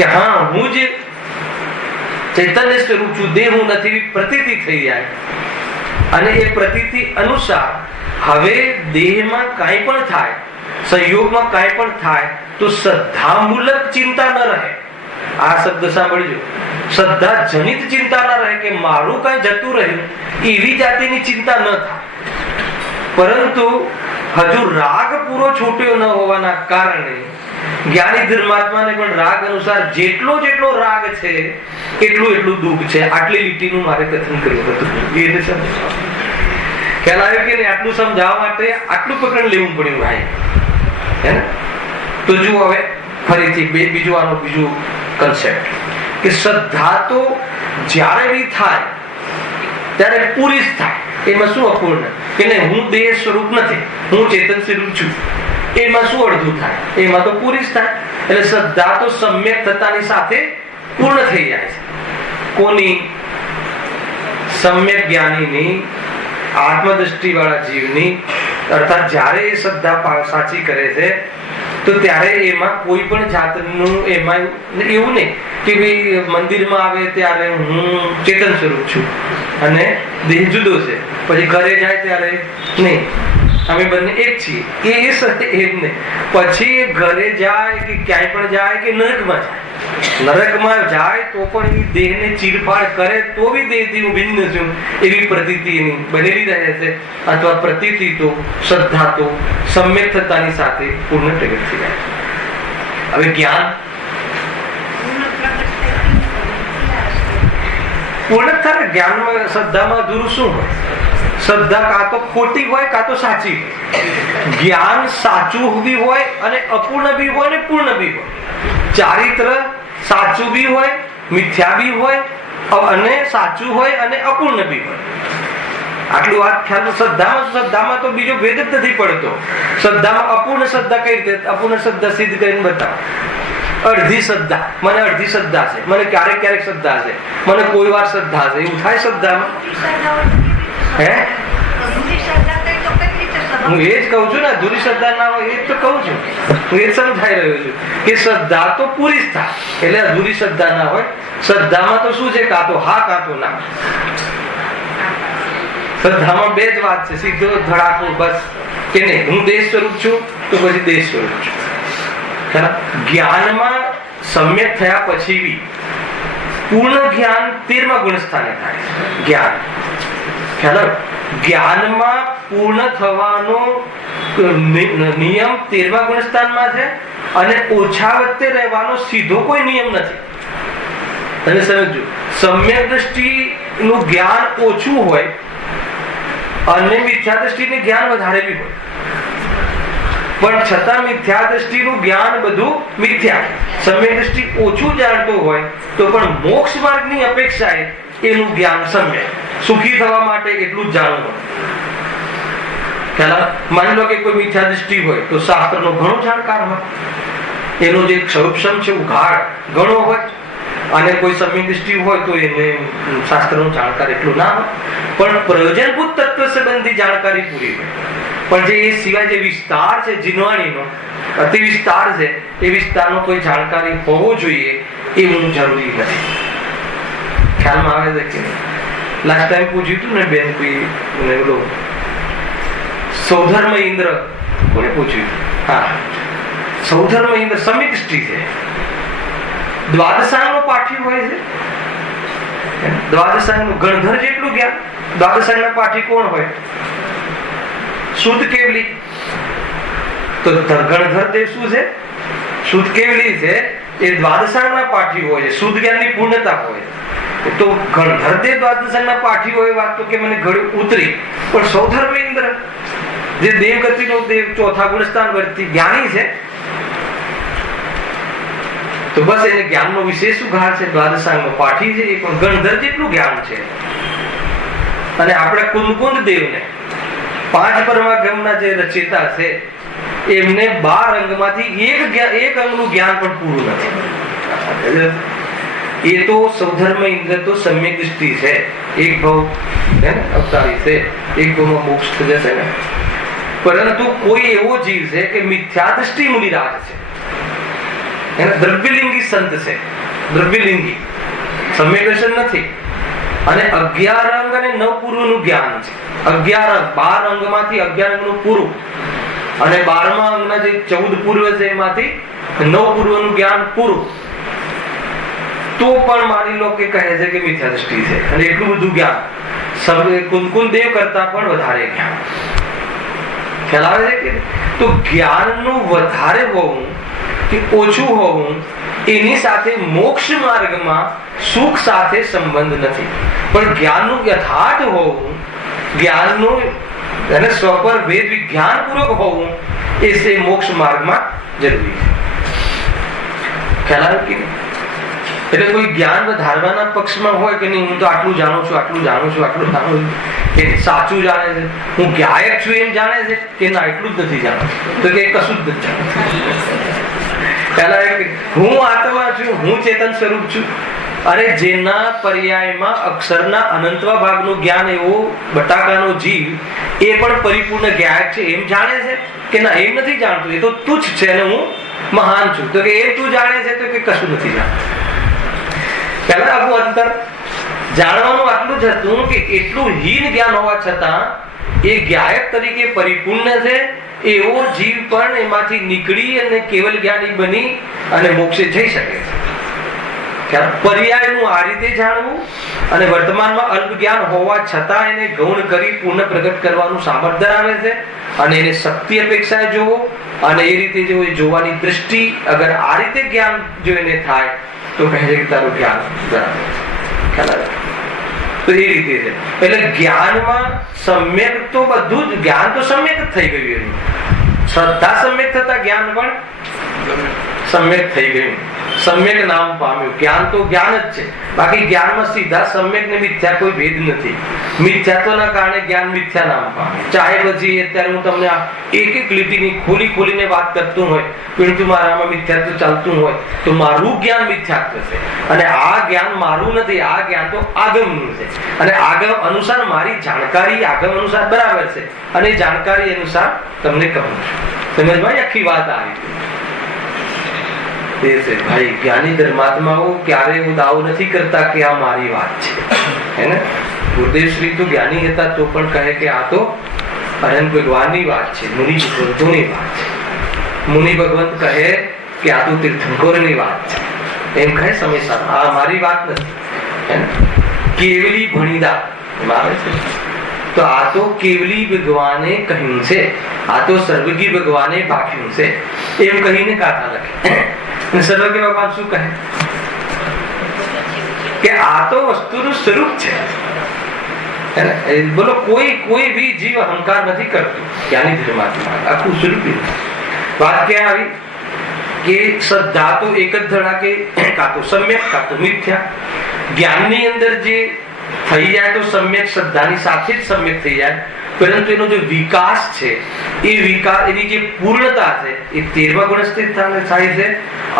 કે હા હું જ ચૈતન્ય સ્વરૂપ છું, દેહ હું નથી, એવી પ્રતીતિ થઈ જાય. અને એ પ્રતીતિ અનુસાર હવે દેહમાં કાંઈ પણ થાય, સંયોગમાં કાંઈ પણ થાય, તો શ્રદ્ધામૂલક ચિંતા ન રહે. આ શબ્દ સાંભળજો, શ્રદ્ધા જનિત ચિંતા ન રહે કે મારું કઈ જતું રહ્યું, એવી જાતિની ચિંતા ન થાય. પરંતુ હજુ રાગ પૂરો છૂટ્યો ન હોવાના કારણે જ્ઞાની ધર્માત્માને પણ રાગ અનુસાર જેટલો જેટલો રાગ છે એટલું એટલું દુઃખ છે. આટલી લીટીનું મારે કથન કર્યું હતું. એને સમજાવ ખ્યાલ આવ્યો કે નહીં? આટલું સમજાવવા માટે આટલું પકડ લેવું પડ્યું ભાઈ, હે ને? તો જુઓ હવે ફરીથી બીજું આનો બીજું કન્સેપ્ટ કે શ્રદ્ધા તો જ્યારે બી થાય ત્યારે પૂરી જ થાય. એમાં શું અપૂર્ણ કે નહીં? હું દેહ સ્વરૂપ નથી, હું ચેતન સ્વરૂપ છું, એમાં શું અડધું થાય? એમાં તો પૂરી જ થાય. એટલે શ્રદ્ધા તો સમ્યક થતાની સાથે પૂર્ણ થઈ જાય છે. કોની? સમ્યક જ્ઞાનીની, આત્મદ્રષ્ટિ વાળા જીવની. અર્થાત જ્યારે એ શ્રદ્ધા સાચી કરે છે તો ત્યારે એમાં કોઈ પણ જાતનું એમાં એવું નહીં કે ભાઈ મંદિરમાં આવે ત્યારે હું ચેતન સ્વરૂપ છું અને દેહ જુદો છે, પછી ઘરે જાય ત્યારે નહીં, અમે બંને એક છીએ, એ એમ નહીં. પછી ઘરે જાય કે ક્યાંય પણ જાય કે નરકમાં જાય તો પણ એ દેહને ચીરફાડ કરે તો બી દેહથી હું ભિન્ન છું એવી પ્રતીતિ એની બનેલી રહે છે, અથવા પ્રતીતિ તો શ્રદ્ધા તો સમ્યક થતાની સાથે પૂર્ણ પ્રગટ થઈ જાય. હવે જ્ઞાન પૂર્ણ થાય. જ્ઞાનમાં શ્રદ્ધામાં અધૂરું શું હોય? શ્રદ્ધા કાં તો ખોટી હોય કાં તો સાચી હોય. જ્ઞાન સાચું બી હોય અને અપૂર્ણ બી હોય ને પૂર્ણ બી હોય. ચારિત્ર સાચું બી હોય, મિથ્યા બી હોય અને સાચું હોય અને અપૂર્ણ બી હોય. આટલું વાત ખ્યાલ. શ્રદ્ધામાં તો બીજો ભેદ જ નથી પડતો. શ્રદ્ધામાં અપૂર્ણ શ્રદ્ધા કઈ રીતે? અપૂર્ણ શ્રદ્ધા સિદ્ધ કરીને બતાવો. અડધી શ્રદ્ધા, મને અડધી શ્રદ્ધા છે, મને ક્યારેક ક્યારેક શ્રદ્ધા છે, મને કોઈ વાર શ્રદ્ધા છે, એવું થાય શ્રદ્ધામાં? હે, હું એ જ કહું છું ને, અધૂરી શ્રદ્ધા ના હોય એ જ તો કહું છું. હું એ જ સમજાઈ રહ્યો છું કે શ્રદ્ધા તો પૂરી જ થાય એટલે અધૂરી શ્રદ્ધા ના હોય. શ્રદ્ધામાં તો શું છે? કાં તો હા કાં તો ના. શ્રદ્ધામાં બે જ વાત છે, સીધો ધડાકો બસ. કે નહીં હું દેશ સ્વરૂપ છું તો પછી દેશ સ્વરૂપ છું. જ્ઞાનમાં સમ્યક થયા પછી બી પૂર્ણ જ્ઞાન 13મા ગુણસ્થાને થાય. જ્ઞાનમાં પૂર્ણ થવાનો નિયમ 13મા ગુણસ્થાનમાં છે અને ઓછા વચ્ચે રહેવાનો સીધો કોઈ નિયમ નથી. અને સમજો, સમ્યક દ્રષ્ટિનું જ્ઞાન ઓછું હોય અને મિથ્યા દ્રષ્ટિનું જ્ઞાન વધારે બી હોય, પણ છતાં મિથ્યા દ્રષ્ટિનું જ્ઞાન બધું મિથ્યા. સમ્યક દ્રષ્ટિ ઓછું જાણતો હોય તો પણ મોક્ષ માર્ગની અપેક્ષાએ એનું જ્ઞાન સમ્યક. સુખી થવા માટે એટલું જ જાણવું હોય. માની લો કે કોઈ મિથ્યા દ્રષ્ટિ હોય તો શાસ્ત્રનો ઘણો જાણકાર હોય, એનો જે ક્ષૌક્ષમ છે ઉઘાડ ઘણો હોય, અને કોઈ સમ્યક દ્રષ્ટિ હોય તો એને શાસ્ત્રનો જાણકાર એટલું ના હોય, પણ પ્રયોજનભૂત તત્વ સંબંધી જાણકારી પૂરી હોય. પણ જે એ સિવાય જે વિસ્તાર છે જીનવાણીનો અતિ વિસ્તાર છે, એ વિસ્તારનો કોઈ જાણકારી હોવો જોઈએ એવું જરૂરી નથી. ખ્યાલમાં આવે છે કે લાસ્ટ ટાઈમ પૂછ્યું હતું ને બેન, કોઈ સૌધર્મ ઇન્દ્ર કોને પૂછ્યું? હા, સૌધર્મ ઇન્દ્ર સમ્યક દ્રષ્ટિ છે, દ્વાદશાંગનો પાઠી હોય છે. દ્વાદશાંગનું ગણધર જેટલું જ્ઞાન. દ્વાદશાંગના પાઠી કોણ હોય? શુદ્ધ કેવલી. તો ગણધર દેવ શું છે? શુદ્ધ કેવલી છે. એ દ્વાદશાંગના પાઠી હોય છે, શુદ્ધ જ્ઞાનની પૂર્ણતા હોય. તો ગણધર દેવ દ્વાદશાંગના પાઠી હોય, વાત તો કે મને ઘડી ઉતરી. પણ સૌધર્મ ઇન્દ્ર જે દેવગતિનો દેવ, ચોથા ગુણસ્થાન વર્તી જ્ઞાની છે, તો બસ એને જ્ઞાનનો વિશેષ ઉઘાડ છે. દ્વાદશાંગનો પાઠી છે, એ પણ ગણધર જેટલું જ્ઞાન છે. અને આપણે કુંદકુંદ દેવને 5 પરમાગમના જે રચયિતા છે, એમને 12 અંગમાંથી એક અંગનું જ્ઞાન પણ પૂરું નથી. એ તો સૌધર્મ ઇન્દ્ર તો સમ્યક દૃષ્ટિ છે, એક ભાવ અવતારી છે, એક ભાવમાં મોક્ષ થઈ જશે ને. પરંતુ કોઈ એવો જીવ છે કે મિથ્યા દૃષ્ટિ મુનિરાજ છે, એને દ્રવ્યલિંગી સંત છે, દ્રવ્યલિંગી સમ્યક દર્શન નથી, અને 11 અંગ અને 9 પૂર્વનું જ્ઞાન છે. 11 અંગ, 12 અંગમાંથી 11 અંગનું પૂરું, અને 12મા અંગના જે 14 પૂર્વ છે એમાંથી 9 પૂર્વનું જ્ઞાન પૂરું. તો પણ માની લો કે કહે છે કે મિથ્યા દૃષ્ટિ છે, અને એટલું બધું જ્ઞાન કુંદકુંદ દેવ કરતા પણ વધારે જ્ઞાન. ખ્યાલ આવે છે કે? તો જ્ઞાનનું વધારે હોવું કે ઓછું હોવું એની સાથે મોક્ષ માર્ગમાં સુખ સાથે સંબંધ નથી, પણ જ્ઞાનનું યથાર્થ હોવું, જ્ઞાનનું અને સ્વપર ભેદ વિજ્ઞાન પૂર્વક હોવું એ મોક્ષ માર્ગમાં જરૂરી છે. ખ્યાલ આવે કે? એટલે કોઈ જ્ઞાન વધારવાના પક્ષમાં હોય કે નહીં, હું તો આટલું જાણું છું, આટલું જાણું છું, આટલું જાણું છું, એ સાચું જાણે છે, હું ગાયક છું એમ જાણે છે કે ના એટલું જ નથી જાણતું, તો કે કશું જ નથી જાણતું. હું આત્મા છું, હું ચેતન સ્વરૂપ છું. અરે જેના પર્યાયમાં અક્ષરના અનંતવા ભાગનું જ્ઞાન, એવો બટાકાનો જીવ એ પણ પરિપૂર્ણ જ્ઞાયક છે એમ જાણે છે કે ના એમ નથી જાણતું, એ તો તુચ્છ છે અને હું મહાન છું. તો કે એ તું જાણે છે તો કે કશું નથી જાણતું. પહેલા આખું અંતર જાણવાનું આટલું જ હતું કે એટલું હીન જ્ઞાન હોવા છતાં એ જ્ઞાયક તરીકે પરિપૂર્ણ છે, એવો જીવ પણ એમાંથી નીકળી અને કેવલ જ્ઞાની બની અને મોક્ષે જઈ શકે છે. પર્યાયનું આ રીતે જાણવું અને વર્તમાનમાં અલ્પ જ્ઞાન હોવા છતાં એને ગૌણ કરી પૂર્ણ પ્રગટ કરવાનું સામર્થ્ય ધરાવે છે અને એને શક્તિ અપેક્ષાએ જોવો અને એ રીતે જો જોવાની દ્રષ્ટિ અગર આ રીતે જ્ઞાન જો એને થાય તો કહે છે કે તારું જ્ઞાન ધરાવે છે. ખ્યાલ આવે? તો એ રીતે છે. એટલે જ્ઞાનમાં સમ્યક તો બધું જ જ્ઞાન તો સમ્યક જ થઈ ગયું એનું. શ્રદ્ધા સમ્યક થતા જ્ઞાન પણ સમ્યક થઈ ગયું, સમ્યક નામ પામ્યું. જ્ઞાન તો જ્ઞાન જ છે, બાકી જ્ઞાનમાં સીધા સમ્યક ને મિથ્યા કોઈ ભેદ નથી. મિથ્યાત્વના કારણે જ્ઞાન મિથ્યા નામ પામે. ચાહે પછી અત્યારે હું તમને એક એક લીટીની ખોલી ખોલીને વાત કરતું હોય, પરંતુ મારામાં મિથ્યાત્વ ચાલતું હોય તો મારું જ્ઞાન મિથ્યાત્વ છે અને આ જ્ઞાન મારું નથી, આ જ્ઞાન તો આગમનું છે અને આગમ અનુસાર મારી જાણકારી આગમ અનુસાર બરાબર છે અને જાણકારી અનુસાર તમને કહું છું. સમજમાં આખી વાત આવી છે ભાઈ. જ્ઞાની ધર્માત્માઓ ક્યારે હું દાવો નથી કરતા કે આ મારી વાત છે, હે ને? ગુરુદેવ શ્રી તો જ્ઞાની હતા તો પણ કહે કે આ તો અનંત ભગવાનની વાત છે, મુનિ ભગવંતોની વાત છે. મુનિ ભગવંત કહે કે આ તો તીર્થંકરોની વાત છે, એમ કહે સમયસર. આ મારી વાત નથી, હે ને? કેવલી ભણીદા એમાં આવે છે. તો આ તો કેવલી ભગવાને કહ્યું છે, આ તો સર્વજ્ઞ ભગવાને ભાખ્યું છે, એમ કહીને ગાથા લખે. સર્વજ્ઞ ભગવાન શું કહે કે આ તો વસ્તુનું સ્વરૂપ છે. બોલો, કોઈ બી જીવ અહંકાર નથી કરતું. જ્ઞાની ધર્માત્મા આખું સ્વરૂપ. વાત ક્યાં આવી કે શ્રદ્ધા તો એક જ ધડાકે કાં તો સમ્યક કાં તો મિથ્યા. જ્ઞાનની અંદર જે થઈ જાય તો સમ્યક શ્રદ્ધાની સાથે જ સમ્યક થઈ જાય, પરંતુ એનો જે વિકાસ છે એ વિકાસ એની જે પૂર્ણતા છે એ 13મા ગુણસ્થાને થાય છે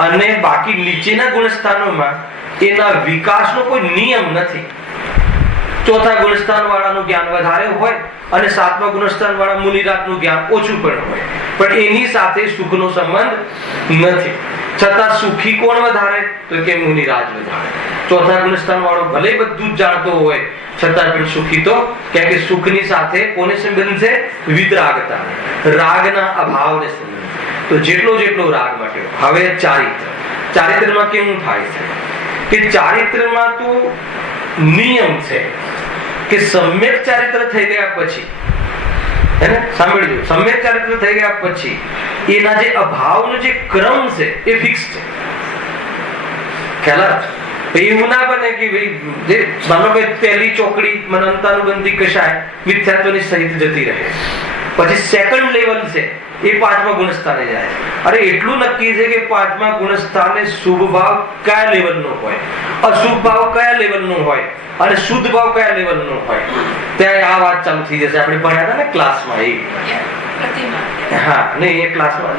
અને બાકી નીચેના ગુણસ્થાનોમાં એના વિકાસનો કોઈ નિયમ નથી. ચોથા ગુણસ્થાન વાળાનું જ્ઞાન વધારે હોય અને 7મા ગુણસ્થાન વાળા મુનિરાજનું જ્ઞાન ઓછું પણ હોય, પણ એની સાથે સુખનો સંબંધ નથી. છતાં સુખી કોણ વધારે તો કે મુનિરાજ વધારે. ચોથા ગુણસ્થાન વાળો ભલે બધું જ જાણતો હોય છતાં પણ સુખી તો કે સુખની સાથે કોને સંબંધ છે? વિતરાગતા, રાગના અભાવને સંબંધ. તો જેટલો રાગ માટે. હવે ચારિત્રમાં કેવું થાય છે કે ચારિત્રમાં તો નિયમ છે કે સમ્યક ચારિત્ર થઈ ગયા પછી, હે ને? સાંભળજો, સમ્યક ચારિત્ર થઈ ગયા પછી એના જે અભાવનો જે ક્રમ છે એ ફિક્સ છે. ખ્યાલ? એવું ના બને કે ભાઈ જે માનો કે પહેલી ચોકડી મનંતાનુબંધી કશાય મિથ્યાત્વની સહિત જતી રહે, પછી સેકન્ડ લેવલ છે એ 5મા ગુણસ્થાને જાય. અરે એટલું નક્કી છે કે 5મા ગુણસ્થાને શુભ ભાવ કયા લેવલનો હોય, અશુભ ભાવ કયા લેવલનો હોય અને શુદ્ધ ભાવ કયા લેવલનો હોય. ત્યાં આ વાત ચાલુ થઈ જશે. આપણે ભણ્યા હતા ને ક્લાસમાં એ, હા નહીં, એ ક્લાસમાં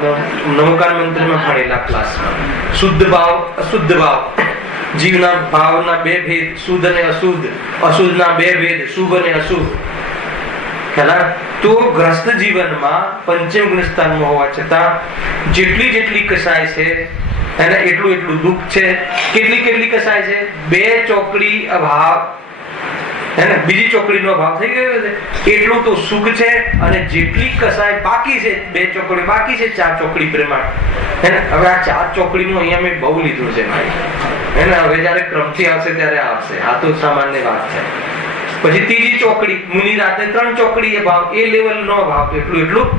નવકાર મંત્રમાં ભણેલા ક્લાસમાં શુદ્ધ ભાવ અશુદ્ધ ભાવ, જીવના ભાવના બે ભેદ, શુદ્ધ અને અશુદ્ધ, અશુદ્ધના બે ભેદ, શુભ અને અશુભ. ખ્યાલ? તો ગ્રસ્ત જીવનમાં 5મ ગુણસ્થાનમાં હોવા છતાં જેટલી કસાય છે એને એટલું દુઃખ છે. કેટલી કસાય છે? 2 ચોકડી અભાવ, હે ને? બીજી ચોકડીનો અભાવ થઈ ગયો છે એટલું તો સુખ છે. અને જેટલી કસાય બાકી છે, 2 ચોકડી બાકી છે 4 ચોકડી પ્રમાણે, હે ને? હવે આ 4 ચોકડીનું અહીંયા મેં બહુ લીધું છે ભાઈ, હે ને? હવે જયારે ક્રમથી આવશે ત્યારે આવશે. આ તો સામાન્ય વાત છે. પછી ત્રીજી ચોકડી મુનિરાજને 3 ચોકડી એ ભાવ, એ લેવલ નો ભાવ, એટલું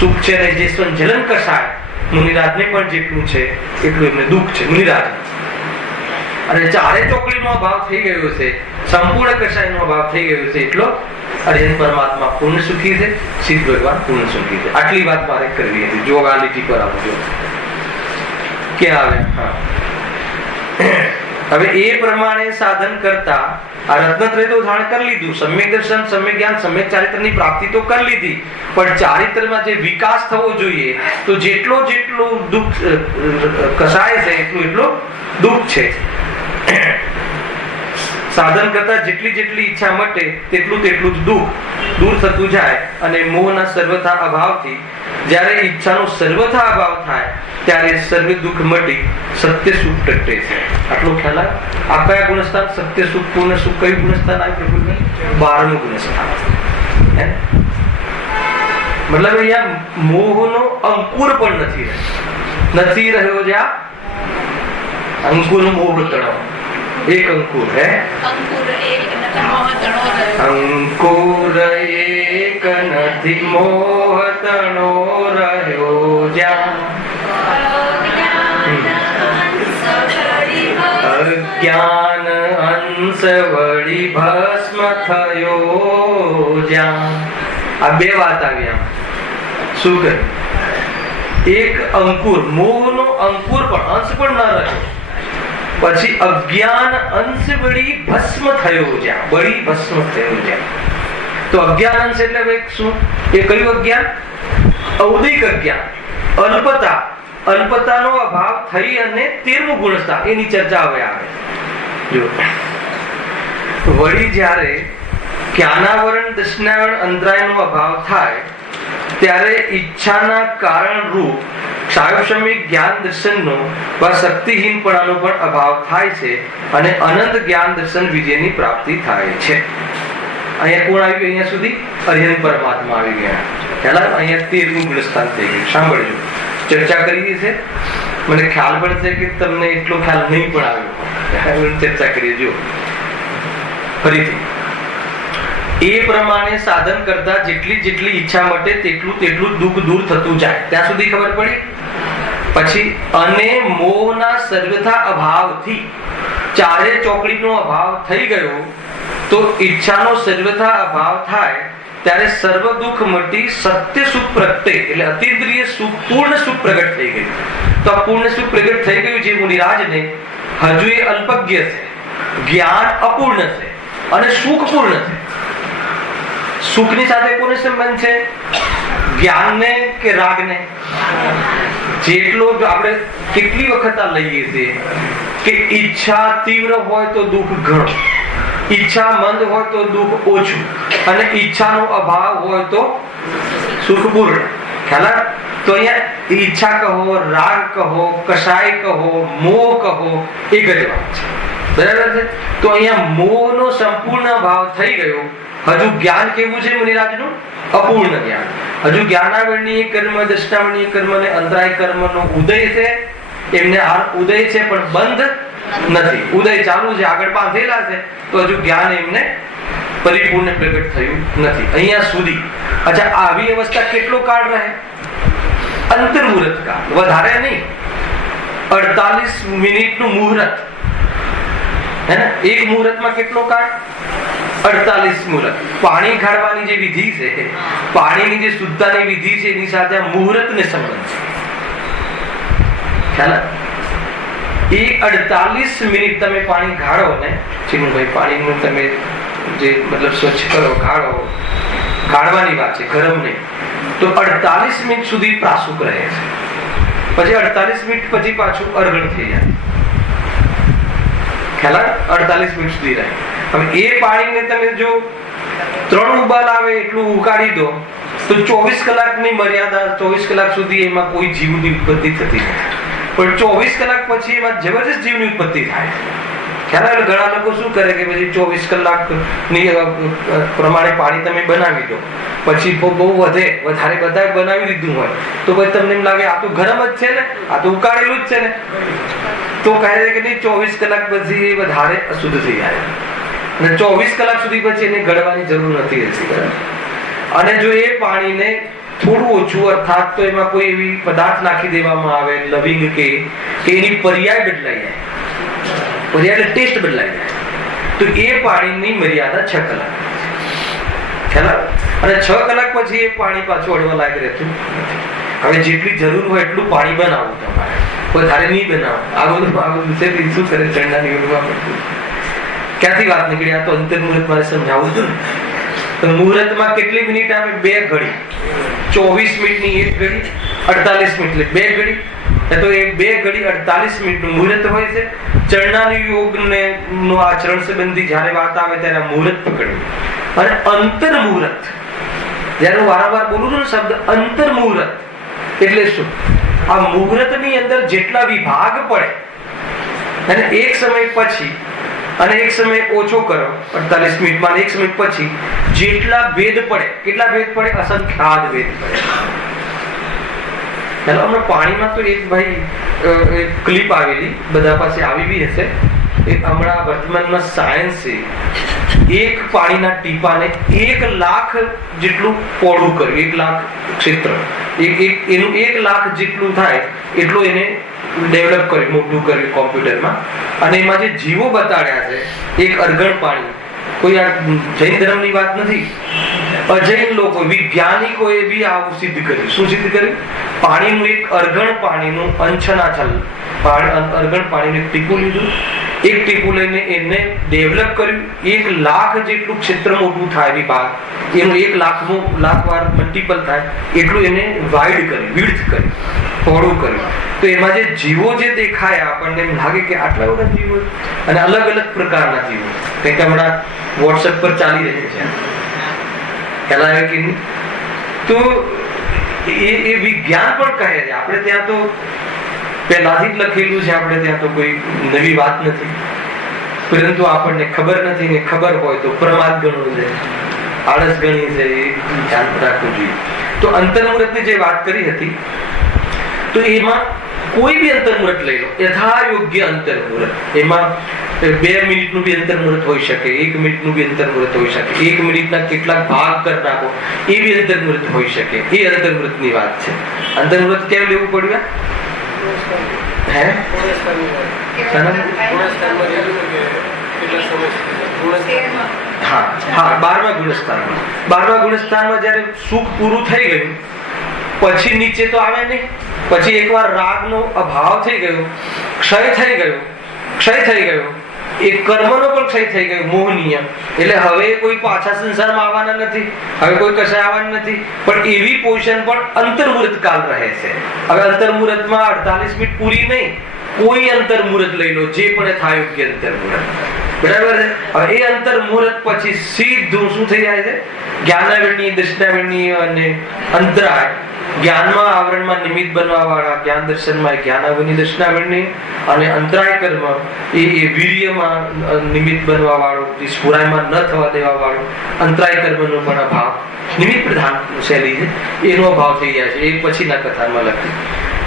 સુખ છે. ને જે સંજલન કસાય મુનિરાજને પણ જેટલું છે એટલું એમને દુઃખ છે મુનિરાજ. અને 4 ચોકડીનો ભાવ થઈ ગયો છે, સંપૂર્ણ કસાયનો ભાવ થઈ ગયો છે એટલો અર્જન પરમાત્મા પૂર્ણ સુખી છે, સિદ્ધ ભગવાન પૂર્ણ સુખી છે. આટલી વાત મારે કરવી હતી. જો આ લીટી પર આવજો ક્યાં આવે. હવે એ પ્રમાણે સાધન કરતા આ રત્નત્રય તો ધારણ કરી લીધું, સમ્યક દર્શન, સમ્યક જ્ઞાન, સમ્યક ચારિત્રની પ્રાપ્તિ તો કરી લીધી, પણ ચારિત્રમાં જે વિકાસ થવો જોઈએ તો જેટલો દુઃખ કસાય છે એટલું દુઃખ છે. સાધન કરતા જેટલી ઈચ્છા મટે તેટલું જ દુઃખ. દૂર થતું જાય અને મોહના સર્વથા અભાવથી જ્યારે ઈચ્છાનો સર્વથા અભાવ થાય ત્યારે સર્વ દુઃખ મટી સત્ય સુખ પ્રગટે છે. આટલો ખ્યાલ આવે? આ કયા ગુણસ્થાન? સત્ય સુખ, પૂર્ણ સુખ. કયું ગુણસ્થાન આવ્યું પ્રભુભાઈ? 12મું ગુણસ્થાન. મતલબ અહીંયા મોહનો અંકુર પણ નથી રહ્યો. જ્યાં અંકુર મોહ તણો, એક અંકુર હે અંકુર એક નથી મોહ તણો રહ્યો જ્યાં અજ્ઞાન અંશ વળી ભસ્મ થયો જ્યાં. આ બે વાત આવી. આમ શું કહે? એક અંકુર, મોહનો અંકુર પણ, અંશ પણ ન રહ્યો. પછી અજ્ઞાન અંશ વળી ભસ્મ થયો જ્યાં, વળી ભસ્મ થયો જ્યાં. તો અજ્ઞાન અંશ એટલે શું? એ કયું અજ્ઞાન? ઔદિક અજ્ઞાન, અલ્પતા. અલ્પતાનો અભાવ થઈ અને 13મું ગુણસ્થાન, એની ચર્ચા હવે આવે. જો વળી જ્યારે જ્ઞાનાવરણ દર્શનાવરણ અંતરાયનો અભાવ થાય ત્યારે ઈચ્છાના કારણ રૂપ સાયુષમિક જ્ઞાન દર્શનનો વા શક્તિહીનપણાનો પણ અભાવ થાય છે અને અનંત જ્ઞાન દર્શન વિજયની પ્રાપ્તિ થાય છે. અહીંયા કોણ આવી ગયું? અહીંયા સુધી અરિહંત પરમાત્મા આવી ગયા. ખ્યાલ? અહીંયા 13મું ગુણસ્થાન થઈ ગયું. સાંભળજો, ચર્ચા કરીએ છે. મને ખ્યાલ પણ છે કે તમને એટલો ખ્યાલ નહીં પણ આવ્યો. ચર્ચા કરીએ. જો ફરીથી એ પ્રમાણે સાધન કરતા જેટલી ઈચ્છા મટે તેટલું દુઃખ દૂર થતું જાય. ત્યાં સુધી ખબર પડી. પછી અને મોહના સર્વથા અભાવથી ચારે ચોકડીનો અભાવ થઈ ગયો તો ઈચ્છાનો સર્વથા અભાવ થાય ત્યારે સર્વ દુઃખ મટી સત્ય સુખ પ્રગટે, એટલે અતિન્દ્રિય સુખ, પૂર્ણ સુખ પ્રગટ થઈ ગયું. તો આ પૂર્ણ સુખ પ્રગટ થઈ ગયું જે મુનિરાજને હજુ એ અલ્પજ્ઞ છે, જ્ઞાન અપૂર્ણ છે અને સુખ પૂર્ણ છે. સુખની સાથે કોને સંબંધ છે? જ્ઞાનને કે રાગને? જેટલો આપણે કેટલી વખત આ લઈએ છીએ કે ઈચ્છા તીવ્ર હોય તો દુઃખ ઘણું, ઈચ્છા મંદ હોય તો દુઃખ ઓછું, અને ઈચ્છાનો અભાવ હોય તો સુખ પૂર્ણ. ખ્યાલ? તો અહીંયા ઈચ્છા કહો, રાગ કહો, કષાય કહો, મોહ કહો, એક જ વાત છે. બરાબર છે? તો અહીંયા મોહનો સંપૂર્ણ અભાવ થઈ ગયો. હજુ જ્ઞાન કેવું છે મુનિરાજનું? અપૂર્ણ જ્ઞાન. હજુ જ્ઞાનાવરણીય કર્મ, દર્શનાવરણીય કર્મ અને અંતરાય કર્મનો ઉદય છે. એમને હાલ ઉદય છે પણ બંધ નથી. ઉદય ચાલુ છે, આગળ બાંધેલા છે, તો હજુ જ્ઞાન એમને પરિપૂર્ણ પ્રગટ થયું નથી અહીંયા સુધી. અચ્છા, આવી અવસ્થા કેટલો કાળ રહે? અંતર્મુહૂર્ત કાળ, વધારે નહીં. 48 મિનિટનું મુહૂર્ત હે ને? એક મુહૂર્તમાં કેટલો કાળ? 48 મુહૂર્ત. પાણી ગાળવાની જે વિધિ છે, પાણીની જે શુદ્ધતાની વિધિ છે, એની સાથે આ મુહૂર્તને સંબંધ છે. ખ્યાલ? એ 48 મિનિટ તમે પાણી ગાળો ને, ચીનુભાઈ, પાણીનું તમે જે મતલબ સ્વચ્છ કરો, ગાળો, ગાળવાની વાત છે, ગરમ નહીં. તો 48 મિનિટ સુધી પ્રાસુક રહે છે. પછી 48 મિનિટ પછી પાછું અર્ગણ થઈ જાય. ખ્યાલ? 48 મિનિટ સુધી રહે. હવે એ પાણીને તમે જો 3 ઉબાલ આવે એટલું ઉકાળી દો તો 24 કલાકની મર્યાદા, 24 કલાક સુધી એમાં કોઈ જીવની ઉત્પત્તિ થતી નથી. પણ 24 કલાક પછી એમાં જબરજસ્ત જીવની ઉત્પત્તિ થાય. ખ્યાલ? ઘણા લોકો શું કરે કે પછી 24 કલાકની પ્રમાણે પાણી તમે બનાવી દો, પછી બહુ વધારે બધા બનાવી દીધું હોય તો પછી તમને એમ લાગે આ તો ગરમ જ છે ને, આ તો ઉકાળેલું જ છે ને, તો કહે છે કે નહીં 24 કલાક પછી વધારે અશુદ્ધ થઈ જાય અને 24 કલાક સુધી પછી એને ગળવાની જરૂર નથી રહેતી. અને જો એ પાણીને થોડું ઓછું, અર્થાત તો એમાં કોઈ એવી પદાર્થ નાખી દેવામાં આવે, લવિંગ કે એની પર્યાય બદલાઈ જાય, પર્યાય એટલે ટેસ્ટ બદલાઈ જાય, તો એ પાણીની મર્યાદા 6 કલાક. ખ્યાલ? અને 6 કલાક પછી એ પાણી પાછું અડવા લાયક રહેતું નથી. હવે જેટલી જરૂર હોય એટલું પાણી બનાવવું તમારે, વધારે નહીં બનાવો. આ બધું છે શું કરે ચંડાની ક્યાંથી વાત નીકળી? આ તો અંતર મુહૂર્ત મારે સમજાવવું હતું ને. તો મુહૂર્તમાં કેટલી મિનિટ આવે? 2 ઘડી. 24 મિનિટની 1 ઘડી, 48 મિનિટ એટલે 2 ઘડી. તો એ 2 ઘડી 48 મિનિટનું મુહૂર્ત હોય છે. ચરણાની યોગને નો આચરણ સંબંધી જ્યારે વાત આવે ત્યારે મુહૂર્ત પકડવું. અને અંતર મુહૂર્ત જ્યારે હું વારંવાર બોલું છું ને શબ્દ અંતર્મુહૂર્ત એટલે શું? આ મુહૂર્તની અંદર જેટલા વિભાગ પડે અને એક સમય પછી અને એક સમય ઓછો કરો 48 મિનિટમાં, એક સમય પછી જેટલા ભેદ પડે, કેટલા ભેદ પડે? અસંખ્યાત ભેદ પડે. હમણાં પાણીમાં તો એક ભાઈ ક્લિપ આવેલી, બધા પાસે આવી બી હશે. હમણાં વર્તમાનમાં સાયન્સે એક પાણીના ટીપાને 1 લાખ જેટલું પહોળું કર્યું, 1 લાખ ક્ષેત્ર, એનું 1 લાખ જેટલું થાય એટલું એને ડેવલપ કર્યું, મોટું કર્યું કોમ્પ્યુટરમાં. અને એમાં જે જીવો બતાડ્યા છે, એક અરગણ પાણી, કોઈ આ જૈન ધર્મની વાત નથી, અજૈન લોકો, વૈજ્ઞાનિકોએ બી આવું સિદ્ધ કર્યું. શું સિદ્ધ કર્યું? પાણીનું એક અરગણ પાણીનું અંશનાચલ, અરગણ પાણીનું એક ટીપું લીધું, એક ટીપું લઈને એને ડેવલપ કર્યું, 1 લાખ જેટલું ક્ષેત્ર મોટું થાય વિભાગ, એનું 1 લાખ વાર મલ્ટીપલ થાય એટલું એને વાઇડ કર્યું, વિડ્થ કર્યું, પહોળું કર્યું. તો એમાં જે જીવો જે દેખાયા આપણને એમ લાગે કે આટલા બધા જીવો, અને અલગ અલગ પ્રકારના જીવો. કંઈક હમણાં વોટ્સએપ પર ચાલી રહી છે, ખ્યાલ આવે કે નહીં? તો એ વિજ્ઞાન પણ કહે છે. આપણે ત્યાં તો પહેલાથી જ લખેલું છે, આપણે ત્યાં તો કોઈ નવી વાત નથી, પરંતુ આપણને ખબર નથી, ને ખબર હોય તો પ્રમાદ ગણવું છે, આળસ ગણી છે, એ ધ્યાન રાખવું જોઈએ. તો અંતર્મુહૂર્તની જે વાત કરી હતી, તો એમાં કોઈ બી અંતર્મુહૂર્ત લઈ લો, યથાયોગ્ય અંતર્મુહૂર્ત, એમાં 2 મિનિટનું બી અંતર્મુહૂર્ત હોઈ શકે, 1 મિનિટનું બી અંતર્મુહૂર્ત હોઈ શકે, 1 મિનિટના કેટલાક ભાગ કરી નાખો એ બી અંતર્મુહૂર્ત હોઈ શકે. એ અંતર્મુહૂર્તની વાત છે. અંતર્મુહૂર્ત કેમ લેવું પડ્યું? હા, 12મા ગુણસ્થાનમાં. 12મા ગુણસ્થાનમાં જયારે સુખ પૂરું થઈ ગયું પછી નીચે તો આવે નહીં. પછી એકવાર રાગનો અભાવ થઈ ગયો, ક્ષય થઈ ગયો, એ કર્મનો પણ ક્ષય થઈ ગયો, મોહનીય. એટલે હવે કોઈ પાછા સંસારમાં આવવાના નથી, હવે કોઈ કશાય આવવાના નથી. પણ એવી પોઝિશન પણ અંતર્મુહૂર્ત કાલ રહે છે. હવે અંતર્મુહૂર્તમાં 48 મિનિટ પૂરી નહીં, કોઈ અંતર્મુહૂર્ત લઈ લો, જે પણ થાય યોગ્ય અંતર્મુહૂર્ત, બરાબર છે. હવે એ અંતર્મુહૂર્ત પછી સીધું શું થઈ જાય છે? જ્ઞાનાવરણીય, દર્શનાવરણીય અને અંતરાય. જ્ઞાનમાં આવરણમાં નિમિત્ત બનવા વાળા જ્ઞાન દર્શનમાં જ્ઞાનાવરણી, દર્શનાવરણી, અને અંતરાય કર્મ એ વીર્યમાં નિમિત્ત બનવા વાળો, સ્ફુરાયમાં ન થવા દેવા વાળો અંતરાય કર્મનો પણ અભાવ, નિમિત્ત પ્રધાન શૈલી છે, એનો અભાવ થઈ જાય છે. એ પછીના કથામાં લખી.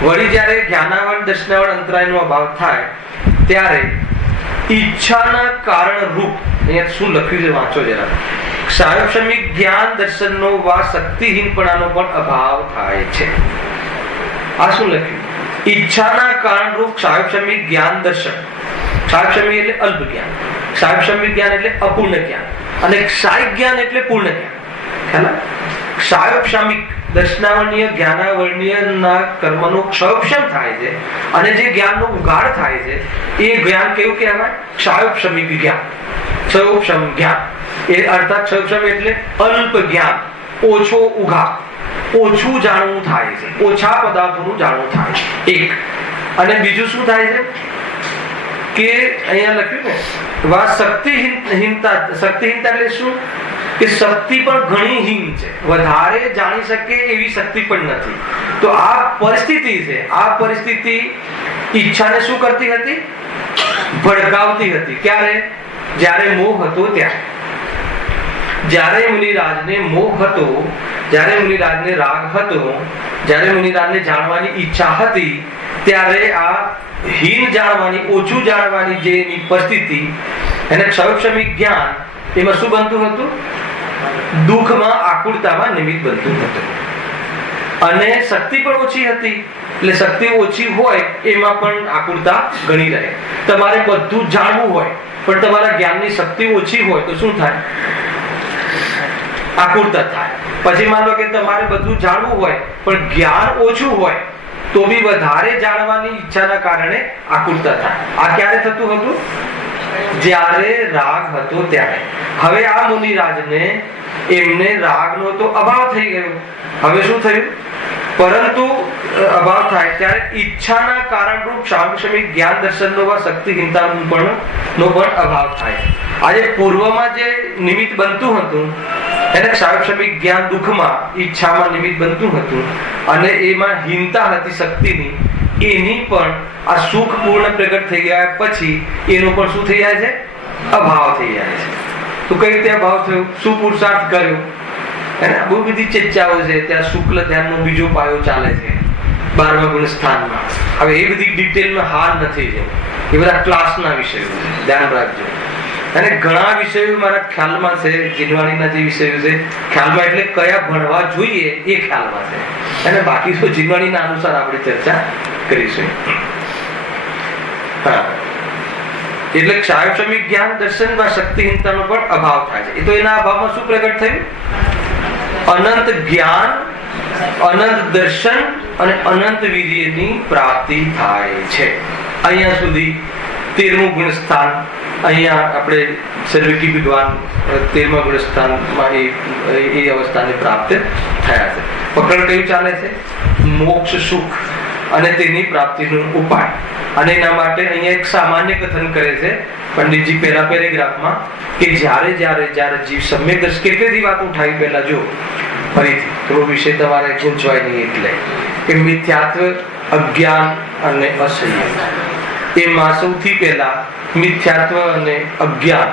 વળી જયારે જ્ઞાનાવરણ, દર્શનાવરણ, અંતરાયનો અભાવ થાય ત્યારે ઈચ્છાના કારણ રૂપ, અહીંયા શું લખ્યું છે વાંચો જરા. સાયુક્ષમિક જ્ઞાન દર્શનનો વા શક્તિહીનપણાનો પણ અભાવ થાય છે. આ શું લખ્યું? ઈચ્છાના કારણ રૂપ સાયુક્ષમિક જ્ઞાન દર્શન. સાયુક્ષમિક એટલે અલ્પ જ્ઞાન, સાયુક્ષમિક જ્ઞાન એટલે અપૂર્ણ જ્ઞાન, અને ક્ષાયિક જ્ઞાન એટલે પૂર્ણ જ્ઞાન. સાયુક્ષમિક દર્શનાવરણીય, જ્ઞાનાવરણીયના કર્મનો ક્ષયોક્ષમ થાય છે, અને જે જ્ઞાનનો ઉગાડ થાય છે એ જ્ઞાન કેવું કહેવાય? ક્ષયોક્ષમિક જ્ઞાન, ક્ષયોક્ષમ જ્ઞાન. એ અર્થાત ક્ષયોક્ષમ એટલે અલ્પ જ્ઞાન, ઓછો ઉઘાડ, ઓછું જાણવું થાય છે, ઓછા પદાર્થોનું જાણવું થાય છે. એક. અને બીજું શું થાય છે કે અહીંયા લખ્યું ને, વા શક્તિહીનતા. શક્તિહીનતા એટલે શું? કે શક્તિ પણ ઘણી હીન છે, વધારે જાણી શકે એવી શક્તિ પણ નથી. તો આ પરિસ્થિતિ છે. આ પરિસ્થિતિ ઈચ્છાને શું કરતી હતી? ભડકાવતી હતી. ક્યારે? જ્યારે મોહ હતો ત્યારે. જ્યારે મુનિરાજને મોહ હતો, જ્યારે મુનિરાજને રાગ હતો, જ્યારે મુનિરાજને જાણવાની ઈચ્છા હતી, ત્યારે આ હીન જાણવાની, ઓછું જાણવાની જે પરિસ્થિતિ, એને ક્ષયોક્ષમિક જ્ઞાન, એમાં શું બનતું હતું? દુઃખમાં, આકુળતામાં નિમિત્ત બનતું હતું. અને શક્તિ પણ ઓછી હતી, એટલે શક્તિ ઓછી હોય એમાં પણ આકુળતા ઘણી રહે. તમારે બધું જાણવું હોય પણ તમારા જ્ઞાનની શક્તિ ઓછી હોય તો શું થાય? આકુળતા થાય. પછી માનો કે તમારે બધું જાણવું હોય પણ જ્ઞાન ઓછું હોય તો બી વધારે જાણવાની ઈચ્છાના કારણે આકુળતા થાય. આ ક્યારે થતું હતું? જ્યારે રાગ હતો ત્યારે. હવે આ મુનિરાજને એમને રાગનો તો અભાવ થઈ ગયો. હવે શું થયું? પરંતુ અભાવ થાય ત્યારે ઈચ્છાના કારણરૂપ સાંગક્ષમિક જ્ઞાન દર્શનનો વા શક્તિહીનતાનો પણ અભાવ થાય. આજે પૂર્વમાં જે નિમિત્ત બનતું હતું એને સાંગક્ષમિક જ્ઞાન દુઃખમાં ઈચ્છામાં નિમિત્ત બનતું હતું અને એમાં હીનતા હતી શક્તિની, એની પણ આ સુખ પૂર્ણ પ્રગટ થઈ ગયા પછી એનો પણ શું થઈ જાય છે? અભાવ થઈ જાય છે. તો કઈ રીતે અભાવ થયો? શું પુરુષાર્થ કર્યો? એને બહુ બધી ચર્ચાઓ છે. ત્યાં શુક્લ ધ્યાનનો બીજો પાયો ચાલે છે 12મા ગુણ સ્થાનમાં. હવે એ બધી ડિટેલમાં હાલ નથી છે, એ બધા ક્લાસના વિષયો છે, ધ્યાન રાખજો. અને ઘણા વિષયો મારા ખ્યાલમાં છે, જીનવાણીના જે વિષયો છે ખ્યાલમાં, એટલે કયા ભણવા જોઈએ એ ખ્યાલમાં છે. અને બાકી તો જીનવાણીના અનુસાર આપણે ચર્ચા કરીશું. હા, એટલે સાંગક્ષમિક જ્ઞાન દર્શનમાં શક્તિહીનતાનો પણ અભાવ થાય છે. એ તો એના અભાવમાં શું પ્રગટ થયું? અનંત જ્ઞાન, અનંત દર્શન અને અનંત વીર્યની પ્રાપ્તિ થાય છે. અહીંયા સુધી 13મું ગુણ સ્થાન. અહીંયા આપણે સર્વકી વિદ્વાન 13મા ગુણ સ્થાનમાં એ અવસ્થાને પ્રાપ્ત થયા છે. પકડ કયું ચાલે છે? મોક્ષ સુખ અને તેની પ્રાપ્તિનો ઉપાય. અને એના માટે અહીંયા એક સામાન્ય કથન કરે છે પંડિતજી પહેલા પેરેગ્રાફમાં કે જ્યારે જીવ સમ્યક દર્શન, કેટલી વાત ઉઠાવી પહેલા જો ફરીથી થોડો વિષય તમારે ગૂંચવાય નહીં, એટલે કે મિથ્યાત્વ, અજ્ઞાન અને અસંયમ. એમાં સૌથી પહેલા મિથ્યાત્વ અને અજ્ઞાન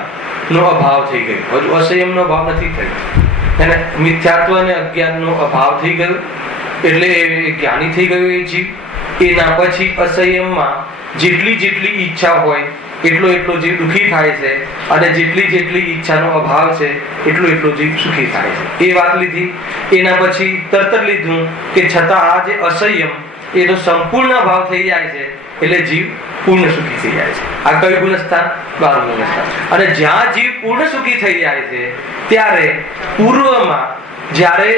નો અભાવ થઈ ગયો. હજુ અસંયમ નો અભાવ નથી થયો. અને મિથ્યાત્વ અને અજ્ઞાન નો અભાવ થઈ ગયો એટલે જ્ઞાની થઈ ગયો એ જીવ. એના પછી અસંયમમાં જેટલી ઈચ્છા હોય એટલો જીવ દુઃખી થાય છે, અને જેટલી ઈચ્છાનો અભાવ છે એટલો જીવ સુખી થાય છે. એ વાત લીધી. એના પછી તરત લીધું કે છતાં આ જે અસંયમ એનો સંપૂર્ણ અભાવ થઈ જાય છે એટલે જીવ પૂર્ણ સુખી થઈ જાય છે. આ કયું ગુણસ્થાન? 12મું ગુણસ્થાન. અને જ્યાં જીવ પૂર્ણ સુખી થઈ જાય છે ત્યારે પૂર્વમાં જ્યારે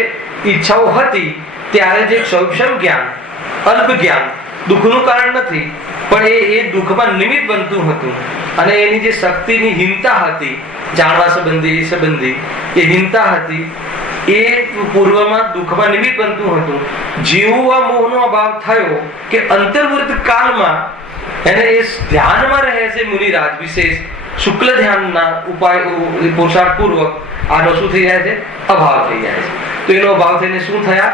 ઈચ્છાઓ હતી ત્યારે જે સૌક્ષમ જ્ઞાન, અલ્પ જ્ઞાન, દુઃખનું કારણ નથી પણ એ દુઃખમાં નિમિત્ત બનતું હતું, અને એની જે શક્તિની હીનતા હતી, જાણવા સંબંધી એ હીનતા હતી, એ પૂર્વમાં દુઃખમાં નિમિત્ત બનતું હતું. જેવું આ મોહનો અભાવ થયો કે અંતર્વર્ત કાળમાં એને એ ધ્યાનમાં રહે છે મુનિરાજ, વિશેષ શુક્લ ધ્યાનના ઉપાય પુરુષાર્થ પૂર્વક આનો શું થઈ જાય છે? અભાવ થઈ જાય છે. તો એનો અભાવ થઈને શું થયા?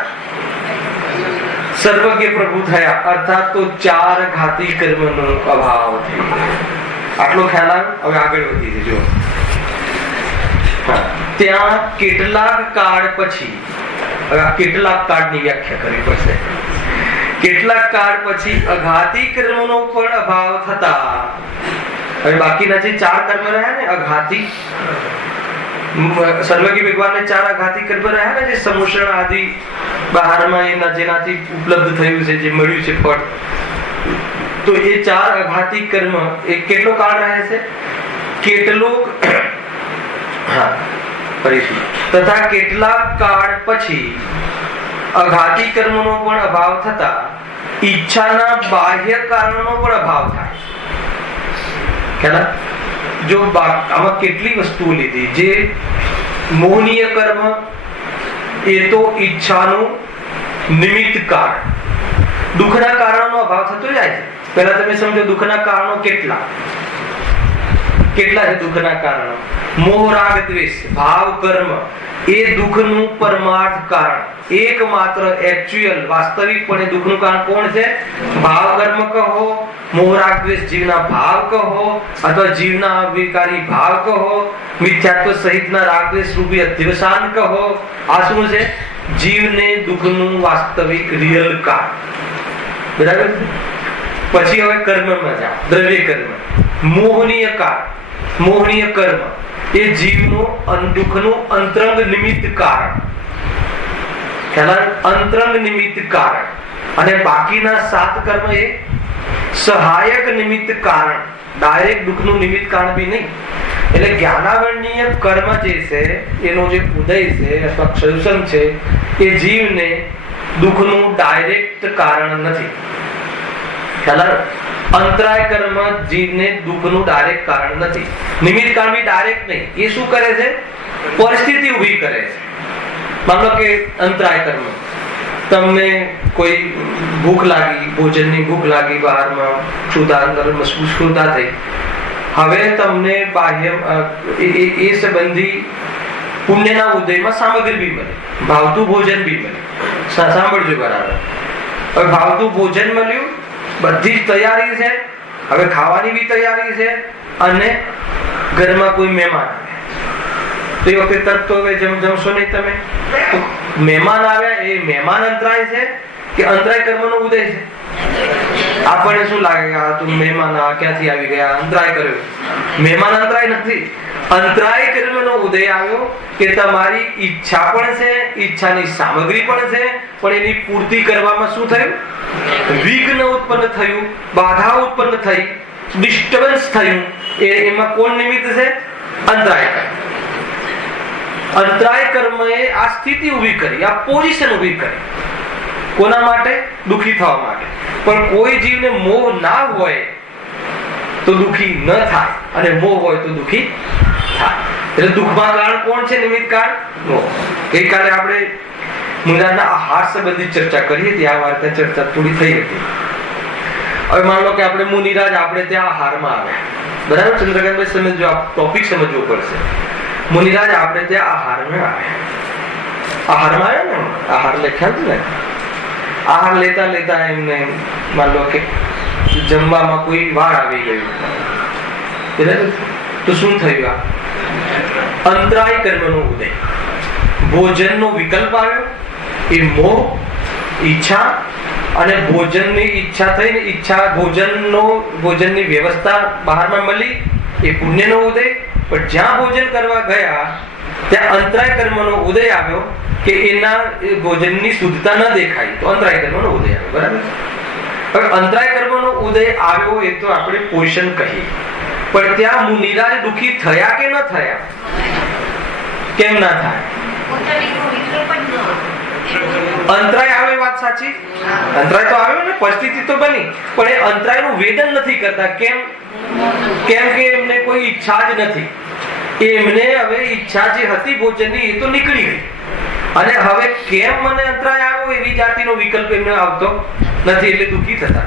સર્વજ્ઞ પ્રભુ થયા, અર્થાત તો 4 ઘાતી કર્મનો અભાવ થઈ ગયો. આટલો ખ્યાલ આવે. હવે આગળ વધી જજો. ત્યાં કેટલાક કાળ પછી, કેટલાક કાળની વ્યાખ્યા કરવી પડશે. કેટલાક કાળ પછી અઘાતી કર્મનો પણ અભાવ થતા, હવે બાકીના જે 4 કર્મ રહ્યા ને અઘાતી, સર્વજ્ઞ ભગવાનને 4 અઘાતી કર્મ રહ્યા ને, જે સમુષણ આદિ બહારમાં એના જેનાથી ઉપલબ્ધ થયું છે, જે મળ્યું છે ફળ, તો એ 4 અઘાતી કર્મ એ કેટલો કાળ રહે છે? કેટલોક તથા કેટલાક કાળ પછી અઘાતી કર્મનો પણ અભાવ થતા ઈચ્છાના બાહ્ય કારણોનો પણ અભાવ થાય. ખ્યાલ? જો આમાં કેટલી વસ્તુઓ લીધી. જે મોહનીય કર્મ એ તો ઈચ્છાનું નિમિત્ત કારણ, દુઃખના કારણોનો અભાવ થતો જાય છે. પહેલા તમે સમજો દુઃખના કારણો કેટલા છે? દુઃખના કારણો મોહ, રાગ, દ્વેષ, ભાવ, કર્મ એ દુઃખનું પરમાર્થ કારણ, એકમાત્ર એક્ચ્યુઅલ વાસ્તવિકપણે દુઃખનું કારણ કોણ છે? ભાવ કર્મ કહો, મોહ રાગ દ્વેષ જીવના ભાવ કહો, અથવા જીવના વિકારી ભાવ કહો, મિથ્યાત્વ સહિતના રાગ દ્વેષ રૂપી અધ્યવસાન કહો. આ શું છે? જીવને દુઃખનું વાસ્તવિક રિયલ કારણ. બરાબર? પછી હવે કર્મમાં જાઓ. દ્રવ્ય કર્મ, મોહનીય કારણ, મોહનીય કર્મ એ જીવનું દુઃખનું અંતરંગ નિમિત્ત કારણ. અંતરંગ નિમિત્ત કારણ. અને બાકીના 7 કર્મ એ સહાયક નિમિત્ત કારણ, ડાયરેક્ટ દુઃખનું નિમિત્ત કારણ બી નહીં. એટલે જ્ઞાનાવરણીય કર્મ જે છે એનો જે ઉદય છે અથવા ક્ષયુષમ છે એ જીવને દુઃખનું ડાયરેક્ટ કારણ નથી. અંતરાય કર્મ જીવને દુઃખનું ડાયરેક્ટ કારણ નથી. નિમિત્ત કારણ બી ડાયરેક્ટ નહીં. એ શું કરે છે? પરિસ્થિતિ ઊભી કરે છે. માનો કે અંતરાય કર્મ તમને કોઈ ભૂખ લાગી, ભોજનની ભૂખ લાગી, બહારમાં ક્ષુધા થઈ, હવે તમને બાહ્ય એ સંબંધી પુણ્યના ઉદયમાં સામગ્રી બી મળે, ભાવતું ભોજન બી મળે. સાંભળજો બરાબર. હવે ભાવતું ભોજન મળ્યું, બધી જ તૈયારી છે, હવે ખાવાની બી તૈયારી છે, અને ઘરમાં કોઈ મહેમાન આવે તો એ વખતે તરત તો જમશો નહીં તમે. તો મહેમાન આવ્યા, એ મહેમાન અંતરાય છે કે અંતરાય કર્મનો ઉદય છે? આપણને શું લાગે કે આ તો મહેમાન ક્યાંથી આવી ગયા, અંતરાય કર્યો? મહેમાન અંતરાય નથી. અંતરાય કર્મનો ઉદય આવ્યો કે તમારી ઈચ્છા પણ છે, ઈચ્છાની સામગ્રી પણ છે, પણ એની પૂર્તિ કરવામાં શું થયું? વિઘ્ન ઉત્પન્ન થયું, બાધા ઉત્પન્ન થઈ, ડિસ્ટર્બન્સ થયું. એમાં કોણ નિમિત્ત છે? અંતરાય કર્મ. અંતરાય કર્મએ આ સ્થિતિ ઊભી કરી, આ પોઝિશન ઊભી કરી. કોના માટે? દુઃખી થવા માટે. પણ કોઈ જીવને મોહ ના હોય તો દુઃખી ન થાય, અને મોહ હોય તો દુઃખી થાય. એટલે દુઃખમાં કારણ કોણ છે? નિમિત્ત કારણ મોહ. ગઈકાલે આપણે મુનિરાજના આહાર સંબંધિત ચર્ચા કરી હતી. આ વાર્તા ચર્ચા થોડી થઈ હતી. હવે માન લો કે આપણે મુનિરાજ આપણે ત્યાં આહારમાં આવ્યા, બરાબર? ચંદ્રકાંતભાઈ સમજો, આ ટોપિક સમજવો પડશે. મુનિરાજ આપણે ત્યાં આહારમાં આવ્યા. આહારમાં આવ્યા ને, આહાર લખ્યા છે ને, આહાર લેતા લેતા એમને માન લો કે જમવામાં કોઈ વાળ આવી ગયું, બરાબર? તો શું થયું? આ અંતરાય કર્મનો ઉદય. ભોજનનો વિકલ્પ આવ્યો, એ મોહ, ઈચ્છા, અને ભોજનની ઈચ્છા થઈને ભોજનની વ્યવસ્થા બહારમાં મળી, એ પુણ્યનો ઉદય. પણ જ્યાં ભોજન કરવા ગયા ત્યાં અંતરાય કર્મનો ઉદય આવ્યો કે એના ભોજનની શુદ્ધતા ન દેખાય, તો અંતરાય કર્મનો ઉદય આવ્યો, બરાબર? હવે અંતરાય કર્મનો ઉદય આવ્યો એ તો આપણે પોષણ કહીએ, પણ ત્યાં મુનિરાજ દુઃખી થયા કે ન થયા? કેમ ના થાય? અંતરાય આવે, વાત સાચી. અંતરાય તો આવ્યો ને, પરિસ્થિતિ તો બની, પણ એ અંતરાયનું વેદન નથી કરતા. કેમ? કેમ કે એમને કોઈ ઈચ્છા જ નથી. એમને હવે ઈચ્છા જે હતી ભોજનની એ તો નીકળી ગઈ, અને હવે કેમ મને અંતરાય આવ્યો એવી જાતિનો વિકલ્પ એમને આવતો નથી, એટલે દુઃખી થતા.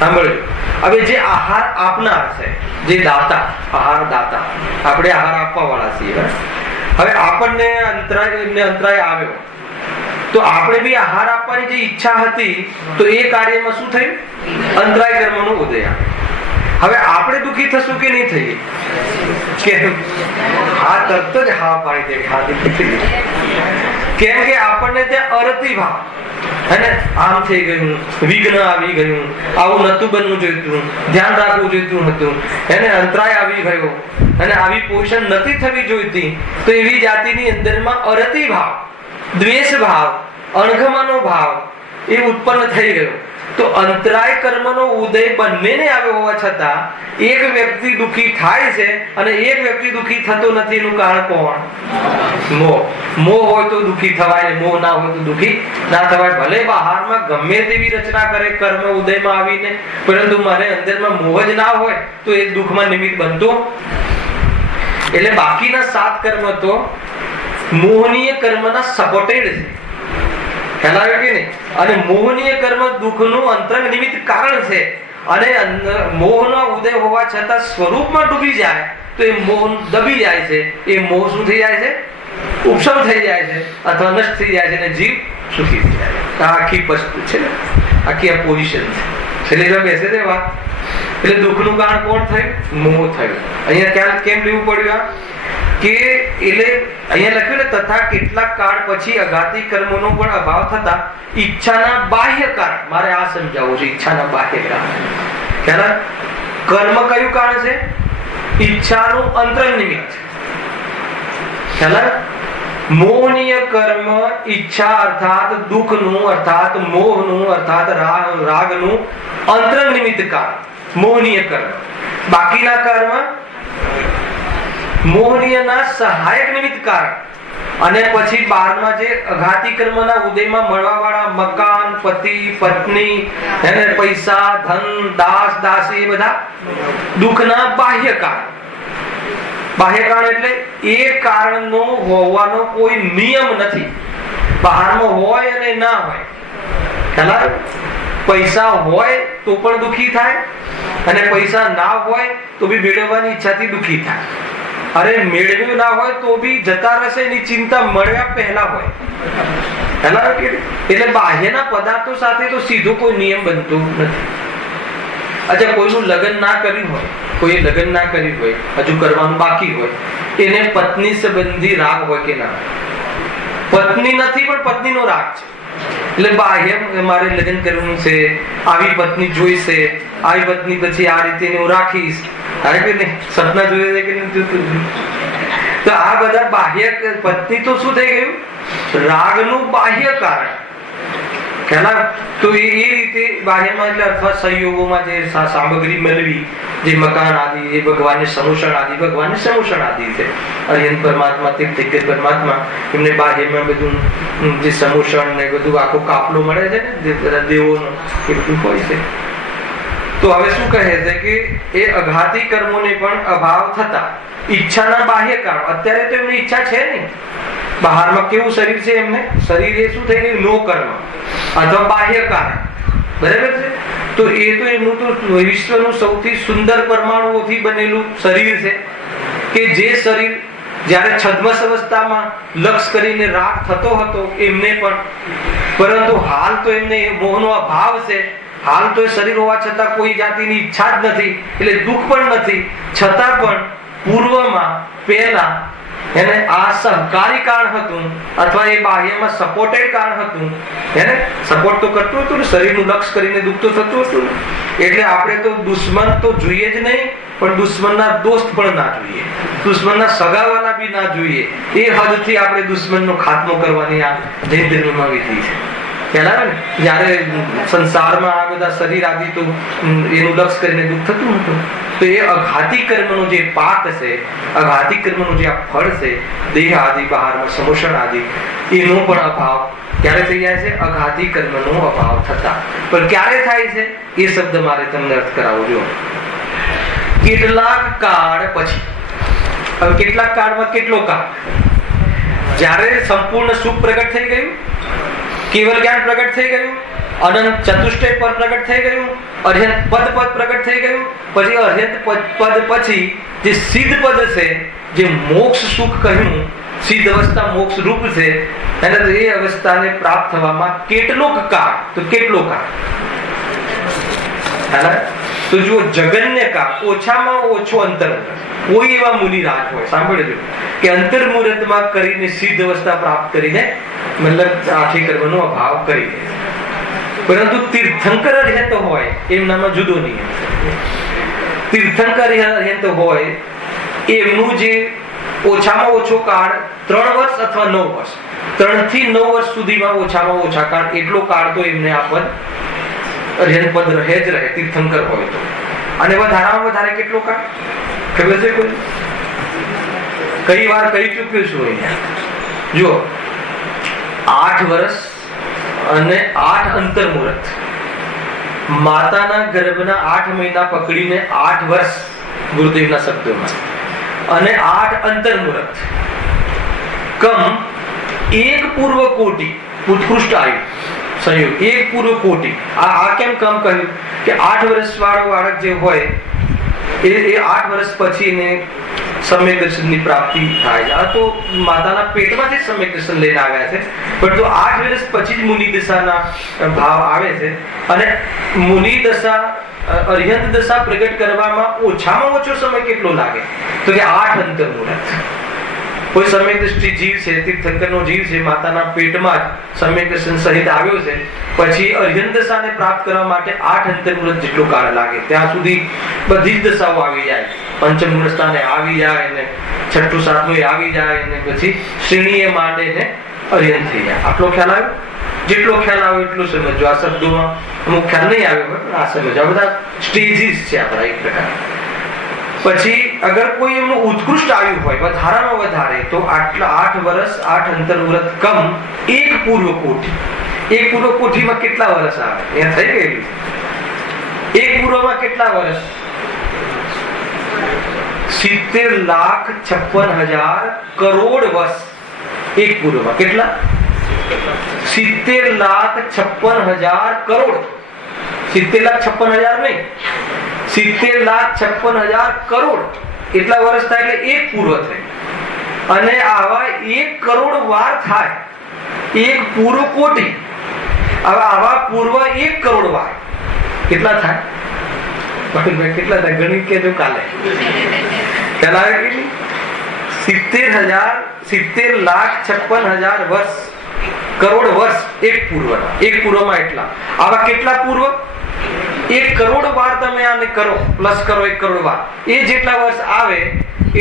સાંભળજો, હવે જે આહાર આપનાર છે, જે દાતા, આહાર દાતા, આપણે આહાર આપવા વાળા છીએ. હવે આપણને અંતરાય આવ્યો તો આપણે બી આહાર આપવાની જે ઈચ્છા હતી, તો એ કાર્યમાં શું થયું? અંતરાય કર્મનો ઉદય આવ્યો. હવે આપણે દુઃખી થશું કે નહીં થઈએ? કેમ? હા, તરત જ હા પાડી દે. કેમ કે આપણને ત્યાં અરતિ ભાવ, અને આમ થઈ ગયું, વિઘ્ન આવી ગયું, આવું નતું બનવું જોઈતું, ધ્યાન રાખવું જોઈતું હતું, એને અંતરાય આવી ગયો, અને આવી પોષણ નથી થવી જોઈતી, તો એવી જાતિની અંદરમાં અરતિ ભાવ, દ્વેષ ભાવ, અણગમાનો ભાવ એ ઉત્પન્ન થઈ ગયો. તો અંતરાય કર્મનો ઉદય બંનેને આવ્યો હોવા છતાં એક વ્યક્તિ દુઃખી થાય છે અને એક વ્યક્તિ દુઃખી થતો નથી. એનું કારણ કોણ? મોહ. મોહ હોય તો દુઃખી થવાય, મોહ ના હોય તો દુઃખી ના થવાય. ભલે બહારમાં ગમે તેવી રચના કરે કર્મ ઉદયમાં આવીને, પરંતુ મારે અંદરમાં મોહ જ ના હોય તો એ દુઃખમાં નિમિત્ત બનતો. એટલે બાકીના 7 કર્મ તો મોહનીય કર્મના સપોર્ટેડ છે. ખ્યાલ આવ્યો કે નહીં? અને મોહનીય કર્મ દુઃખનું અંતરંગ નિમિત્ત કારણ છે, અને મોહનો ઉદય હોવા છતાં સ્વરૂપમાં ડૂબી જાય તો એ મોહ દબી જાય છે. એ મોહ શું થઈ જાય છે? ઉપશમ થઈ જાય છે, અથવા નષ્ટ થઈ જાય છે, અને જીવ સુખી થઈ જાય છે. આખી વસ્તુ છે ને, આખી આ પોઝિશન છે. એટલે બેસે તે વાત. એટલે દુઃખનું કારણ કોણ થયું? મોહ થયું. અહીંયા ક્યાં કેમ લેવું પડ્યું? કે એટલે અહીંયા લખ્યું ને, તથા કેટલાક કાળ પછી અઘાતી કર્મોનો પણ અભાવ થતા ઈચ્છાના બાહ્ય કારણ. મારે આ સમજાવવું છે, ઈચ્છાના બાહ્ય કારણ. ખ્યાલ? કર્મ કયું કારણ છે? ઈચ્છાનું અંતરંગ નિમિત્ત. ખ્યાલ? મોહનીય કર્મ ઈચ્છા અર્થાત દુઃખનું, અર્થાત મોહનું, અર્થાત રાગનું અંતરંગ નિમિત્ત કારણ મોહનીય કર્મ. બાકીના કર્મ મોહનીયના સહાયક નિમિત્ત કારણ. અને પછી 12માં જે અઘાતી કર્મના ઉદયમાં મળવા વાળા મકાન, પતિ, પત્ની, અને પૈસા, ધન, દાસ, દાસી, એ બધા દુઃખના બાહ્ય કારણ. બાહ્ય કારણ એટલે એ કારણનો હોવાનો કોઈ નિયમ નથી. બહારમાં હોય અને ના હોય, ખ્યાલ? પૈસા હોય તો પણ દુઃખી થાય, અને પૈસા ના હોય તો બી મેળવવાની ઈચ્છાથી દુઃખી થાય. અરે મેળવ્યું ના હોય તો બી જતા રહેશે એની ચિંતા મળ્યા પહેલા હોય. એટલે બાહ્યના પદાર્થો સાથે તો સીધો કોઈ નિયમ બનતો નથી. અચ્છા, કોઈનું લગ્ન ના કર્યું હોય, કોઈએ લગ્ન ના કર્યું હોય, હજુ કરવાનું બાકી હોય, એને પત્ની સંબંધી રાગ હોય કે ના? પત્ની નથી પણ પત્નીનો રાગ છે. એટલે બાહ્ય મારે લગ્ન કરવું છે, આવી પત્ની જોઈશે, આવી પત્ની પછી આ રીતે હું રાખીશ, અરે કે નહીં, સપના જોઈએ કે નહીં? તો આ બધા બાહ્ય પત્ની તો શું થઈ ગયું? રાગનું બાહ્ય કારણ. ખ્યાલ? તો એ રીતે બાહ્યમાં એટલે અથવા સંયોગોમાં જે સામગ્રી મેળવી, જે મકાન આદિ, એ ભગવાનને સમૂષણ આદિ, ભગવાનને સમૂષણ આદિ છે. અરિહંત પરમાત્મા, તીર્થંકર પરમાત્મા, એમને બાહ્યમાં બધું જે સમૂષણ ને બધું આખો કાફલો મળે છે ને, જે બધા દેવોનો, એ બધું હોય છે. તો હવે શું કહે છે કે એ અઘાતી કર્મોને પણ અભાવ થતા ઈચ્છાના બાહ્ય કારણ. અત્યારે તો એમની ઈચ્છા છે નહીં. બહારમાં કેવું શરીર છે એમને? શરીર એ શું થઈ ગયું? નો કર્મ અથવા બાહ્ય કારણ. બરાબર છે? તો એ તો એમનું તો વિશ્વનું સૌથી સુંદર પરમાણુઓથી બનેલું શરીર છે, કે જે શરીર જ્યારે છદ્મસ અવસ્થામાં લક્ષ કરીને રાગ થતો હતો એમને પણ, પરંતુ હાલ તો એમને મોહનો અભાવ છે. હાલ તો શરીર હોવા છતાં કોઈ જાતિની ઈચ્છા જ નથી, એટલે દુઃખ પણ નથી. છતાં પણ પૂર્વમાં પહેલા એને આ સહકારી કારણ હતું, અથવા એ બાહ્યમાં સપોર્ટેડ કારણ હતું. એને સપોર્ટ તો કરતું હતું ને, શરીરનું લક્ષ કરીને દુઃખ તો થતું હતું. એટલે આપણે તો દુશ્મન તો જોઈએ જ નહીં, પણ દુશ્મનના દોસ્ત પણ ના જોઈએ, દુશ્મનના સગાવાલા બી ના જોઈએ. એ હદથી આપણે દુશ્મનનો ખાત્મો કરવાની આ જૈન ધર્મમાં વિધિ છે. જયારે સંસારમાં આ બધા શરીર આદિ તો એનું લક્ષ કરીને દુઃખ થતું હતું. તો એ અઘાતી કર્મનો જે પાક છે, અઘાતી કર્મનો જે આ ફળ છે, દેહ આદિ, બહારમાં સમૂષણ આદિ, એનો પણ અભાવ ક્યારે થઈ જાય છે? અઘાતી કર્મનો અભાવ થતા. પણ ક્યારે થાય છે એ શબ્દ મારે તમને અર્થ કરાવજો. કેટલાક કાળ પછી. હવે કેટલાક કાળમાં કેટલો કાળ? જ્યારે સંપૂર્ણ સુખ પ્રગટ થઈ ગયું, કેવલ જ્ઞાન પ્રગટ થઈ ગયું, અનંત ચતુષ્ટય પર પ્રગટ થઈ ગયું, અર્યંત પદ પ્રગટ થઈ ગયું, પછી અર્યંત પદ પછી જે સિદ્ધ પદ છે, જે મોક્ષ સુખ કહ્યું, સિદ્ધ અવસ્થા મોક્ષ રૂપ છે, અને એ અવસ્થાને પ્રાપ્ત થવામાં કેટલોક કાળ? તો કેટલો કાળ? તો જુઓ, જગન્ય કાળ, ઓછામાં ઓછો અંતર. કોઈ એવા મુનિરાજ હોય, સાંભળજો, કે અંતર મુહૂર્તમાં કરીને સિદ્ધ અવસ્થા પ્રાપ્ત કરીને મતલબ આઠે કર્મનો અભાવ કરી દે. પરંતુ તીર્થંકર અર્હંત હોય એમનામાં જુદો નિયમ. તીર્થંકર અર્હંત હોય એમનું જે ઓછામાં ઓછો કાળ 3 વર્ષ અથવા 9 વર્ષ, 3 થી 9 વર્ષ સુધીમાં ઓછામાં ઓછા કાળ, એટલો કાળ તો એમને આ પદ અર્હંત પદ રહે જ રહે, તીર્થંકર હોય તો. અને વધારામાં વધારે કેટલો કાળ ખબર છે કોઈ? કઈ વાર કહી ચૂક્યું છું અહીંયા. જો 8 વર્ષ અને 8 અંતર મુહૂર્ત, માતાના ગર્ભના 8 મહિના પકડીને 8 વર્ષ ગુરુદેવના શબ્દોમાં, અને 8 અંતર મુહૂર્ત કમ 1 પૂર્વ કોટી ઉત્કૃષ્ટ આયુ સંયોગ, 1 પૂર્વ કોટી. આ કેમ કમ કહ્યું? કે 8 વર્ષ વાળો બાળક જે હોય એ 8 વર્ષ પછી એને સમ્યક દર્શનની પ્રાપ્તિ થાય. આ તો માતાના પેટમાંથી સમ્યક દર્શન લઈને આવ્યા છે, પણ તો 8 વર્ષ પછી જ મુનિ દશાના ભાવ આવે છે. અને મુનિ દશા, અર્હંત દશા પ્રગટ કરવામાં ઓછામાં ઓછો સમય કેટલો લાગે? તો કે 8 અંતર મુહૂર્ત. કોઈ સમ્યક દ્રષ્ટિ જીવ છે, તીર્થંકરનો જીવ છે, માતાના પેટમાં જ સમ્યક દર્શન સહિત આવ્યો છે, પછી અર્હંત દશાને પ્રાપ્ત કરવા માટે 8 અંતર મુહૂર્ત જેટલો કાળ લાગે. ત્યાં સુધી બધી જ દશાઓ આવી જાય, પંચમ મુહૂર્ત સ્થાને આવી જાય, ને છઠ્ઠું સાતમું આવી જાય, ને પછી શ્રેણીએ માંડે ને અર્હંત થઈ જાય. આટલો ખ્યાલ આવ્યો? જેટલો ખ્યાલ આવે એટલું સમજો. આ શબ્દોમાં અમુક ખ્યાલ નહીં આવ્યો, પણ આ સમજો. આ બધા સ્ટેજીસ છે આપણા એક પ્રકાર. પછી અગર કોઈ એમનું ઉત્કૃષ્ટ આયુ હોય વધારામાં વધારે, તો આટલા 8 વર્ષ 8 અંતર મુહૂર્ત કમ 1 પૂર્વ કોટી. 1 પૂર્વ કોટીમાં કેટલા વર્ષ આવે? એ થઈ ગયેલું. 1 પૂર્વમાં કેટલા વર્ષ? 70,56,000 કરોડ વર્ષ. 1 પૂર્વમાં કેટલા? 70,56,000 કરોડ. 70,56,000 નહીં, 70,56,000 કરોડ એટલા વર્ષ થાય એટલે એક પૂર્વ થાય. અને આવા 1 કરોડ વાર થાય એક પૂર્વ કોટી. હવે આવા પૂર્વ 1 કરોડ વાર કેટલા થાય? કેટલા થાય ગણિત કેજો કાલે. ખ્યાલ આવે કે 70,56,000 વર્ષ, કરોડ વર્ષ એક પૂર્વના. એક પૂર્વમાં એટલા. આવા કેટલા પૂર્વ? 1 કરોડ વાર તમે આને કરો, પ્લસ કરો 1 કરોડ વાર, એ જેટલા વર્ષ આવે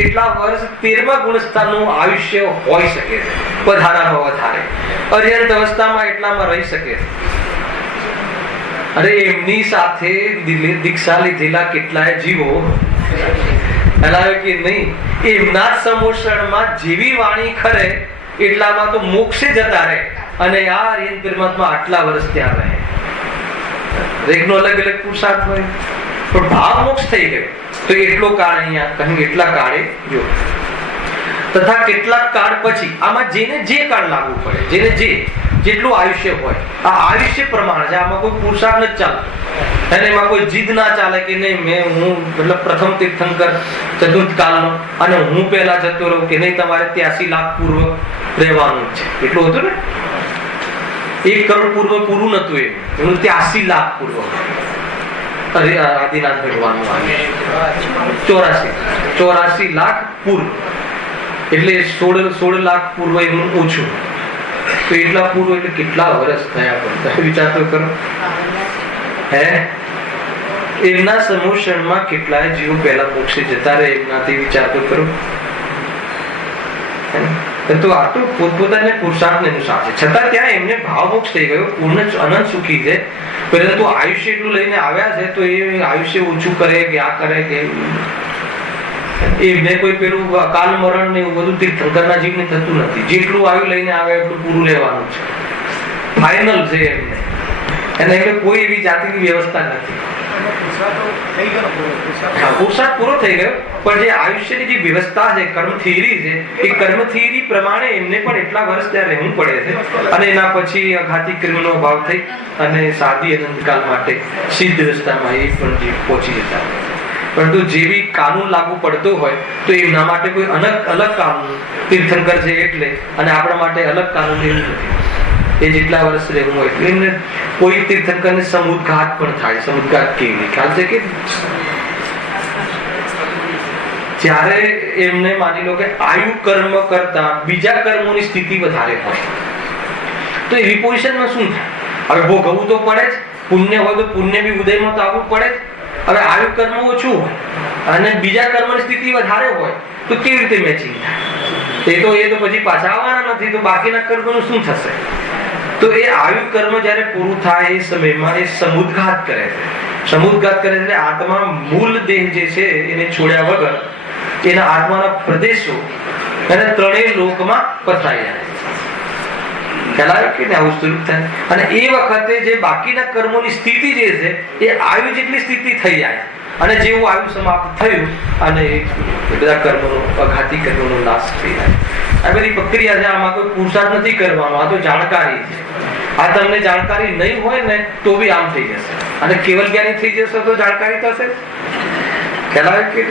એટલા વર્ષ 13મા ગુણસ્થાનનું આયુષ્ય હોઈ શકે છે. વધારામાં વધારે અર્યંત અવસ્થામાં એટલામાં રહી શકે છે. અરે એમની સાથે દીક્ષા લીધેલા કેટલાય જીવો હલાવે કે નહીં, એમના જ સમોષણમાં જેવી વાણી ખરે એટલામાં તો મોક્ષે જતા રહે. અને આ અર્યંત પરમાત્મા આટલા વર્ષ ત્યાં રહે. દરેકનો અલગ અલગ પુરુષાર્થ હોય, પણ ભાવ મોક્ષ થઈ ગયો તો એટલો કાળ અહીંયા કહ્યું, એટલા કાળે જો. તથા કેટલાક કાળ પછી આમાં જેને જે કાળ લાગુ પડે, જેને જેટલું આયુષ્ય હોય, આ આયુષ્ય પ્રમાણે છે. આમાં કોઈ પુરુષાર્થ નથી ચાલતો અને એમાં કોઈ જીદ ના ચાલે કે નહીં હું મતલબ પ્રથમ તીર્થંકર ચતુર્થ કાળનો અને હું પહેલા જતો રહું કે નહીં, તમારે 83 લાખ પૂર્વ રહેવાનું છે. એટલું હતું ને, 1 કરોડ પૂર્વ પૂરું નતું એનું 83 લાખ પૂર્વ. આદિનાથ ભગવાનનું 84 લાખ પૂર્વ એટલે 16 લાખ પૂર્વ એનું ઓછું. તો એટલા પૂર્વ એટલે કેટલા વર્ષ થયા? પણ વિચાર તો કરો. હે એમના સમોષણમાં કેટલાય જીવો પહેલા મોક્ષે જતા રહે, એમનાથી વિચાર તો કરો. તો આ તો પોતપોતાને પુરુષાર્થને અનુસાર છે. છતાં ત્યાં એમને ભાવ મોક્ષ થઈ ગયો, પૂર્ણ અનંત સુખી છે. પરંતુ આયુષ્ય એટલું લઈને આવ્યા છે તો એ આયુષ્ય ઓછું કરે કે આ કરે કે એમને કોઈ પેલું કાલ મરણ ને એવું બધું તીર્થંકરના જીવને થતું નથી. જેટલું આયુ લઈને આવે એટલું પૂરું લેવાનું છે, ફાઇનલ છે એમને. અને એટલે કોઈ એવી જાતિની વ્યવસ્થા નથી. પુરુષાર્થ પૂરો થઈ ગયો, પણ જે આયુષ્યની જે વ્યવસ્થા છે, કર્મ થિયરી છે, એ કર્મ થિયરી પ્રમાણે એમને પણ એટલા વર્ષ ત્યાં રહેવું પડે છે. અને એના પછી અઘાતી કર્મનો અભાવ થઈ અને સાદી અનંતકાલ માટે સિદ્ધ વ્યવસ્થામાં એ પણ જે પહોંચી જતા. પરંતુ જેવી કાનૂન લાગુ પડતો હોય તો એમના માટે કોઈ અલગ કાનૂન તીર્થંકર છે એટલે, અને આપણા માટે અલગ કાનૂન એવું નથી. એ જેટલા વર્ષ રહેવું હોય એમને કોઈ તીર્થંકરને સમુદ્ઘાત પણ થાય. સમુદ્ઘાત કેવી ખ્યાલ છે કે જ્યારે એમને માની લો કે આયુ કર્મ કરતા બીજા કર્મોની સ્થિતિ વધારે હોય તો એવી પોઝિશનમાં શું થાય? હવે ભોગવવું તો પડે જ. પુણ્ય હોય તો પુણ્ય બી ઉદયમાં તો આવવું પડે જ. હવે આયુ કર્મ ઓછું હોય અને બીજા કર્મની સ્થિતિ વધારે હોય તો કેવી રીતે મેચિંગ થાય? એ તો પછી પાછા આવવાના નથી, તો બાકીના કર્મનું શું થશે? તો એ આયુ કર્મ જ્યારે પૂરું થાય એ સમયમાં એ સમુદ્ઘાત કરે છે. સમુદ્ઘાત કરે એટલે આત્મા મૂળ દેહ જે છે એને છોડ્યા વગર એના આત્માના પ્રદેશો અને ત્રણેય લોકમાં પથરાઈ જાય. ખ્યાલ આવે કે આવું સ્વરૂપ થાય. અને એ વખતે જે બાકીના કર્મોની સ્થિતિ જે છે એ આયુ જેટલી સ્થિતિ થઈ જાય. અને જેવું આયુ સમાપ્ત થયું અને બધા કર્મોનો અઘાતી કર્મોનો નાશ થઈ જાય. આ બધી પ્રક્રિયા છે. આમાં કોઈ પુરુષાર્થ નથી કરવાનો, આ તો જાણકારી છે. આ તમને જાણકારી નહીં હોય ને તો બી આમ થઈ જશે. અને કેવલ જ્ઞાની થઈ જશે તો જાણકારી થશે. ખ્યાલ આવે કે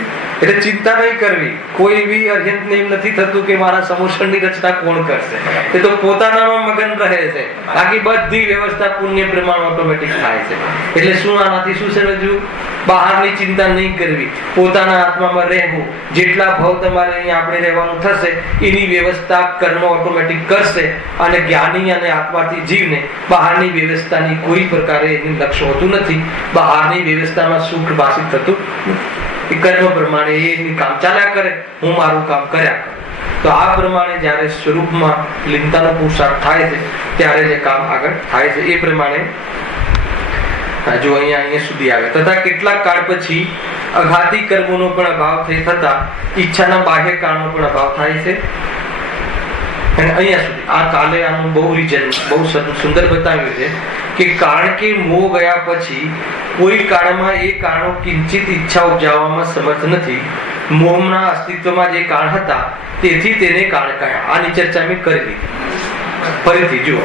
એટલે ચિંતા નહીં કરવી. કોઈ બી અર્જન્ટને એમ નથી થતું કે મારા સમોષણની રચના કોણ કરશે. એ તો પોતાનામાં મગન રહે છે. બાકી બધી વ્યવસ્થા પુણ્ય પ્રમાણ ઓટોમેટિક થાય છે. એટલે શું આનાથી શું સમજવું? બહારની ચિંતા નહીં કરવી, પોતાના આત્મામાં રહેવું. જેટલા ભાવ તમારે અહીંયા આપણે રહેવાનું થશે એની વ્યવસ્થા કર્મ ઓટોમેટિક કરશે. અને જ્ઞાની અને આત્માથી જીવને બહારની વ્યવસ્થાની કોઈ પ્રકારે એનું લક્ષ્ય હોતું નથી. બહારની વ્યવસ્થામાં સુખ ભાષિત થતું નથી. કર્મ પ્રમાણે એની કામ ચાલ્યા કરે, હું મારું કામ કર્યા કરું. તો આ પ્રમાણે જ્યારે સ્વરૂપમાં લીનતાનો પુરુષાર્થ થાય છે ત્યારે જે કામ આગળ થાય છે એ પ્રમાણે જો અહીંયા સુધી આવે. તથા કેટલાક કાળ પછી અઘાતી કર્મોનો પણ અભાવ થઈ થતા ઈચ્છાના બાહ્ય કાળનો પણ અભાવ થાય છે. અને અહીંયા સુધી આ કાલે આનું બહુ રીઝન બહુ સુંદર બતાવ્યું છે કે કારણ કે મોહ ગયા પછી કોઈ કાળમાં એ કારણો કિંચિત ઈચ્છા ઉપજાવવામાં સમર્થ નથી. મોહના અસ્તિત્વમાં જે કાળ હતા તેથી તેને કાળ કહ્યા. આની ચર્ચા મેં કરી લીધી. ફરીથી જુઓ,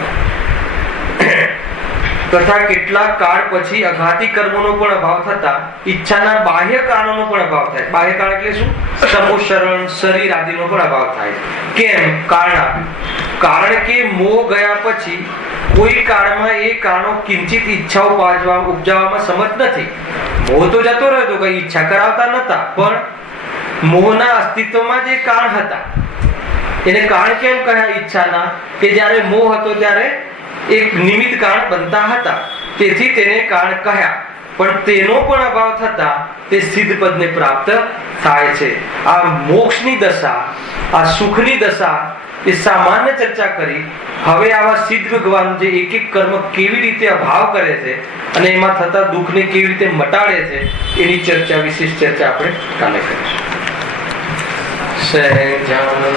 તથા કેટલાક કાળ પછી અઘાતી કર્મોનો પણ અભાવ થતા ઈચ્છાના બાહ્ય કારણોનો પણ અભાવ થાય. બાહ્ય કારણ એટલે શું? સમોશરણ, શરીર આદિનો પણ અભાવ થાય. કેમ? કારણ આપ્યું. કારણ કે મોહ ગયા પછી કોઈ કાળમાં એ કારણો કિંચિત ઈચ્છા ઉપજાવવામાં સમર્થ નથી. મોહ તો જતો રહ્યો તો કઈ ઈચ્છા કરાવતા નતા, પણ મોહના અસ્તિત્વમાં જે કારણ હતા એને કારણ કેમ કહ્યા ઈચ્છાના? કે જ્યારે મોહ હતો ત્યારે એક નિમિત્ત કારણ બનતા હતા, તેથી તેને કારણ કહ્યા. પણ તેનો પણ અભાવ થતા તે સિદ્ધ પદને પ્રાપ્ત થાય છે. આ મોક્ષની દશા, આ સુખની દશા એ સામાન્ય ચર્ચા કરી. હવે આવા સિદ્ધ ભગવાન જે એક એક કર્મ કેવી રીતે અભાવ કરે છે અને એમાં થતા દુઃખને કેવી રીતે મટાડે છે એની ચર્ચા, વિશેષ ચર્ચા આપણે કાલે કરીશું. સહજાનંદ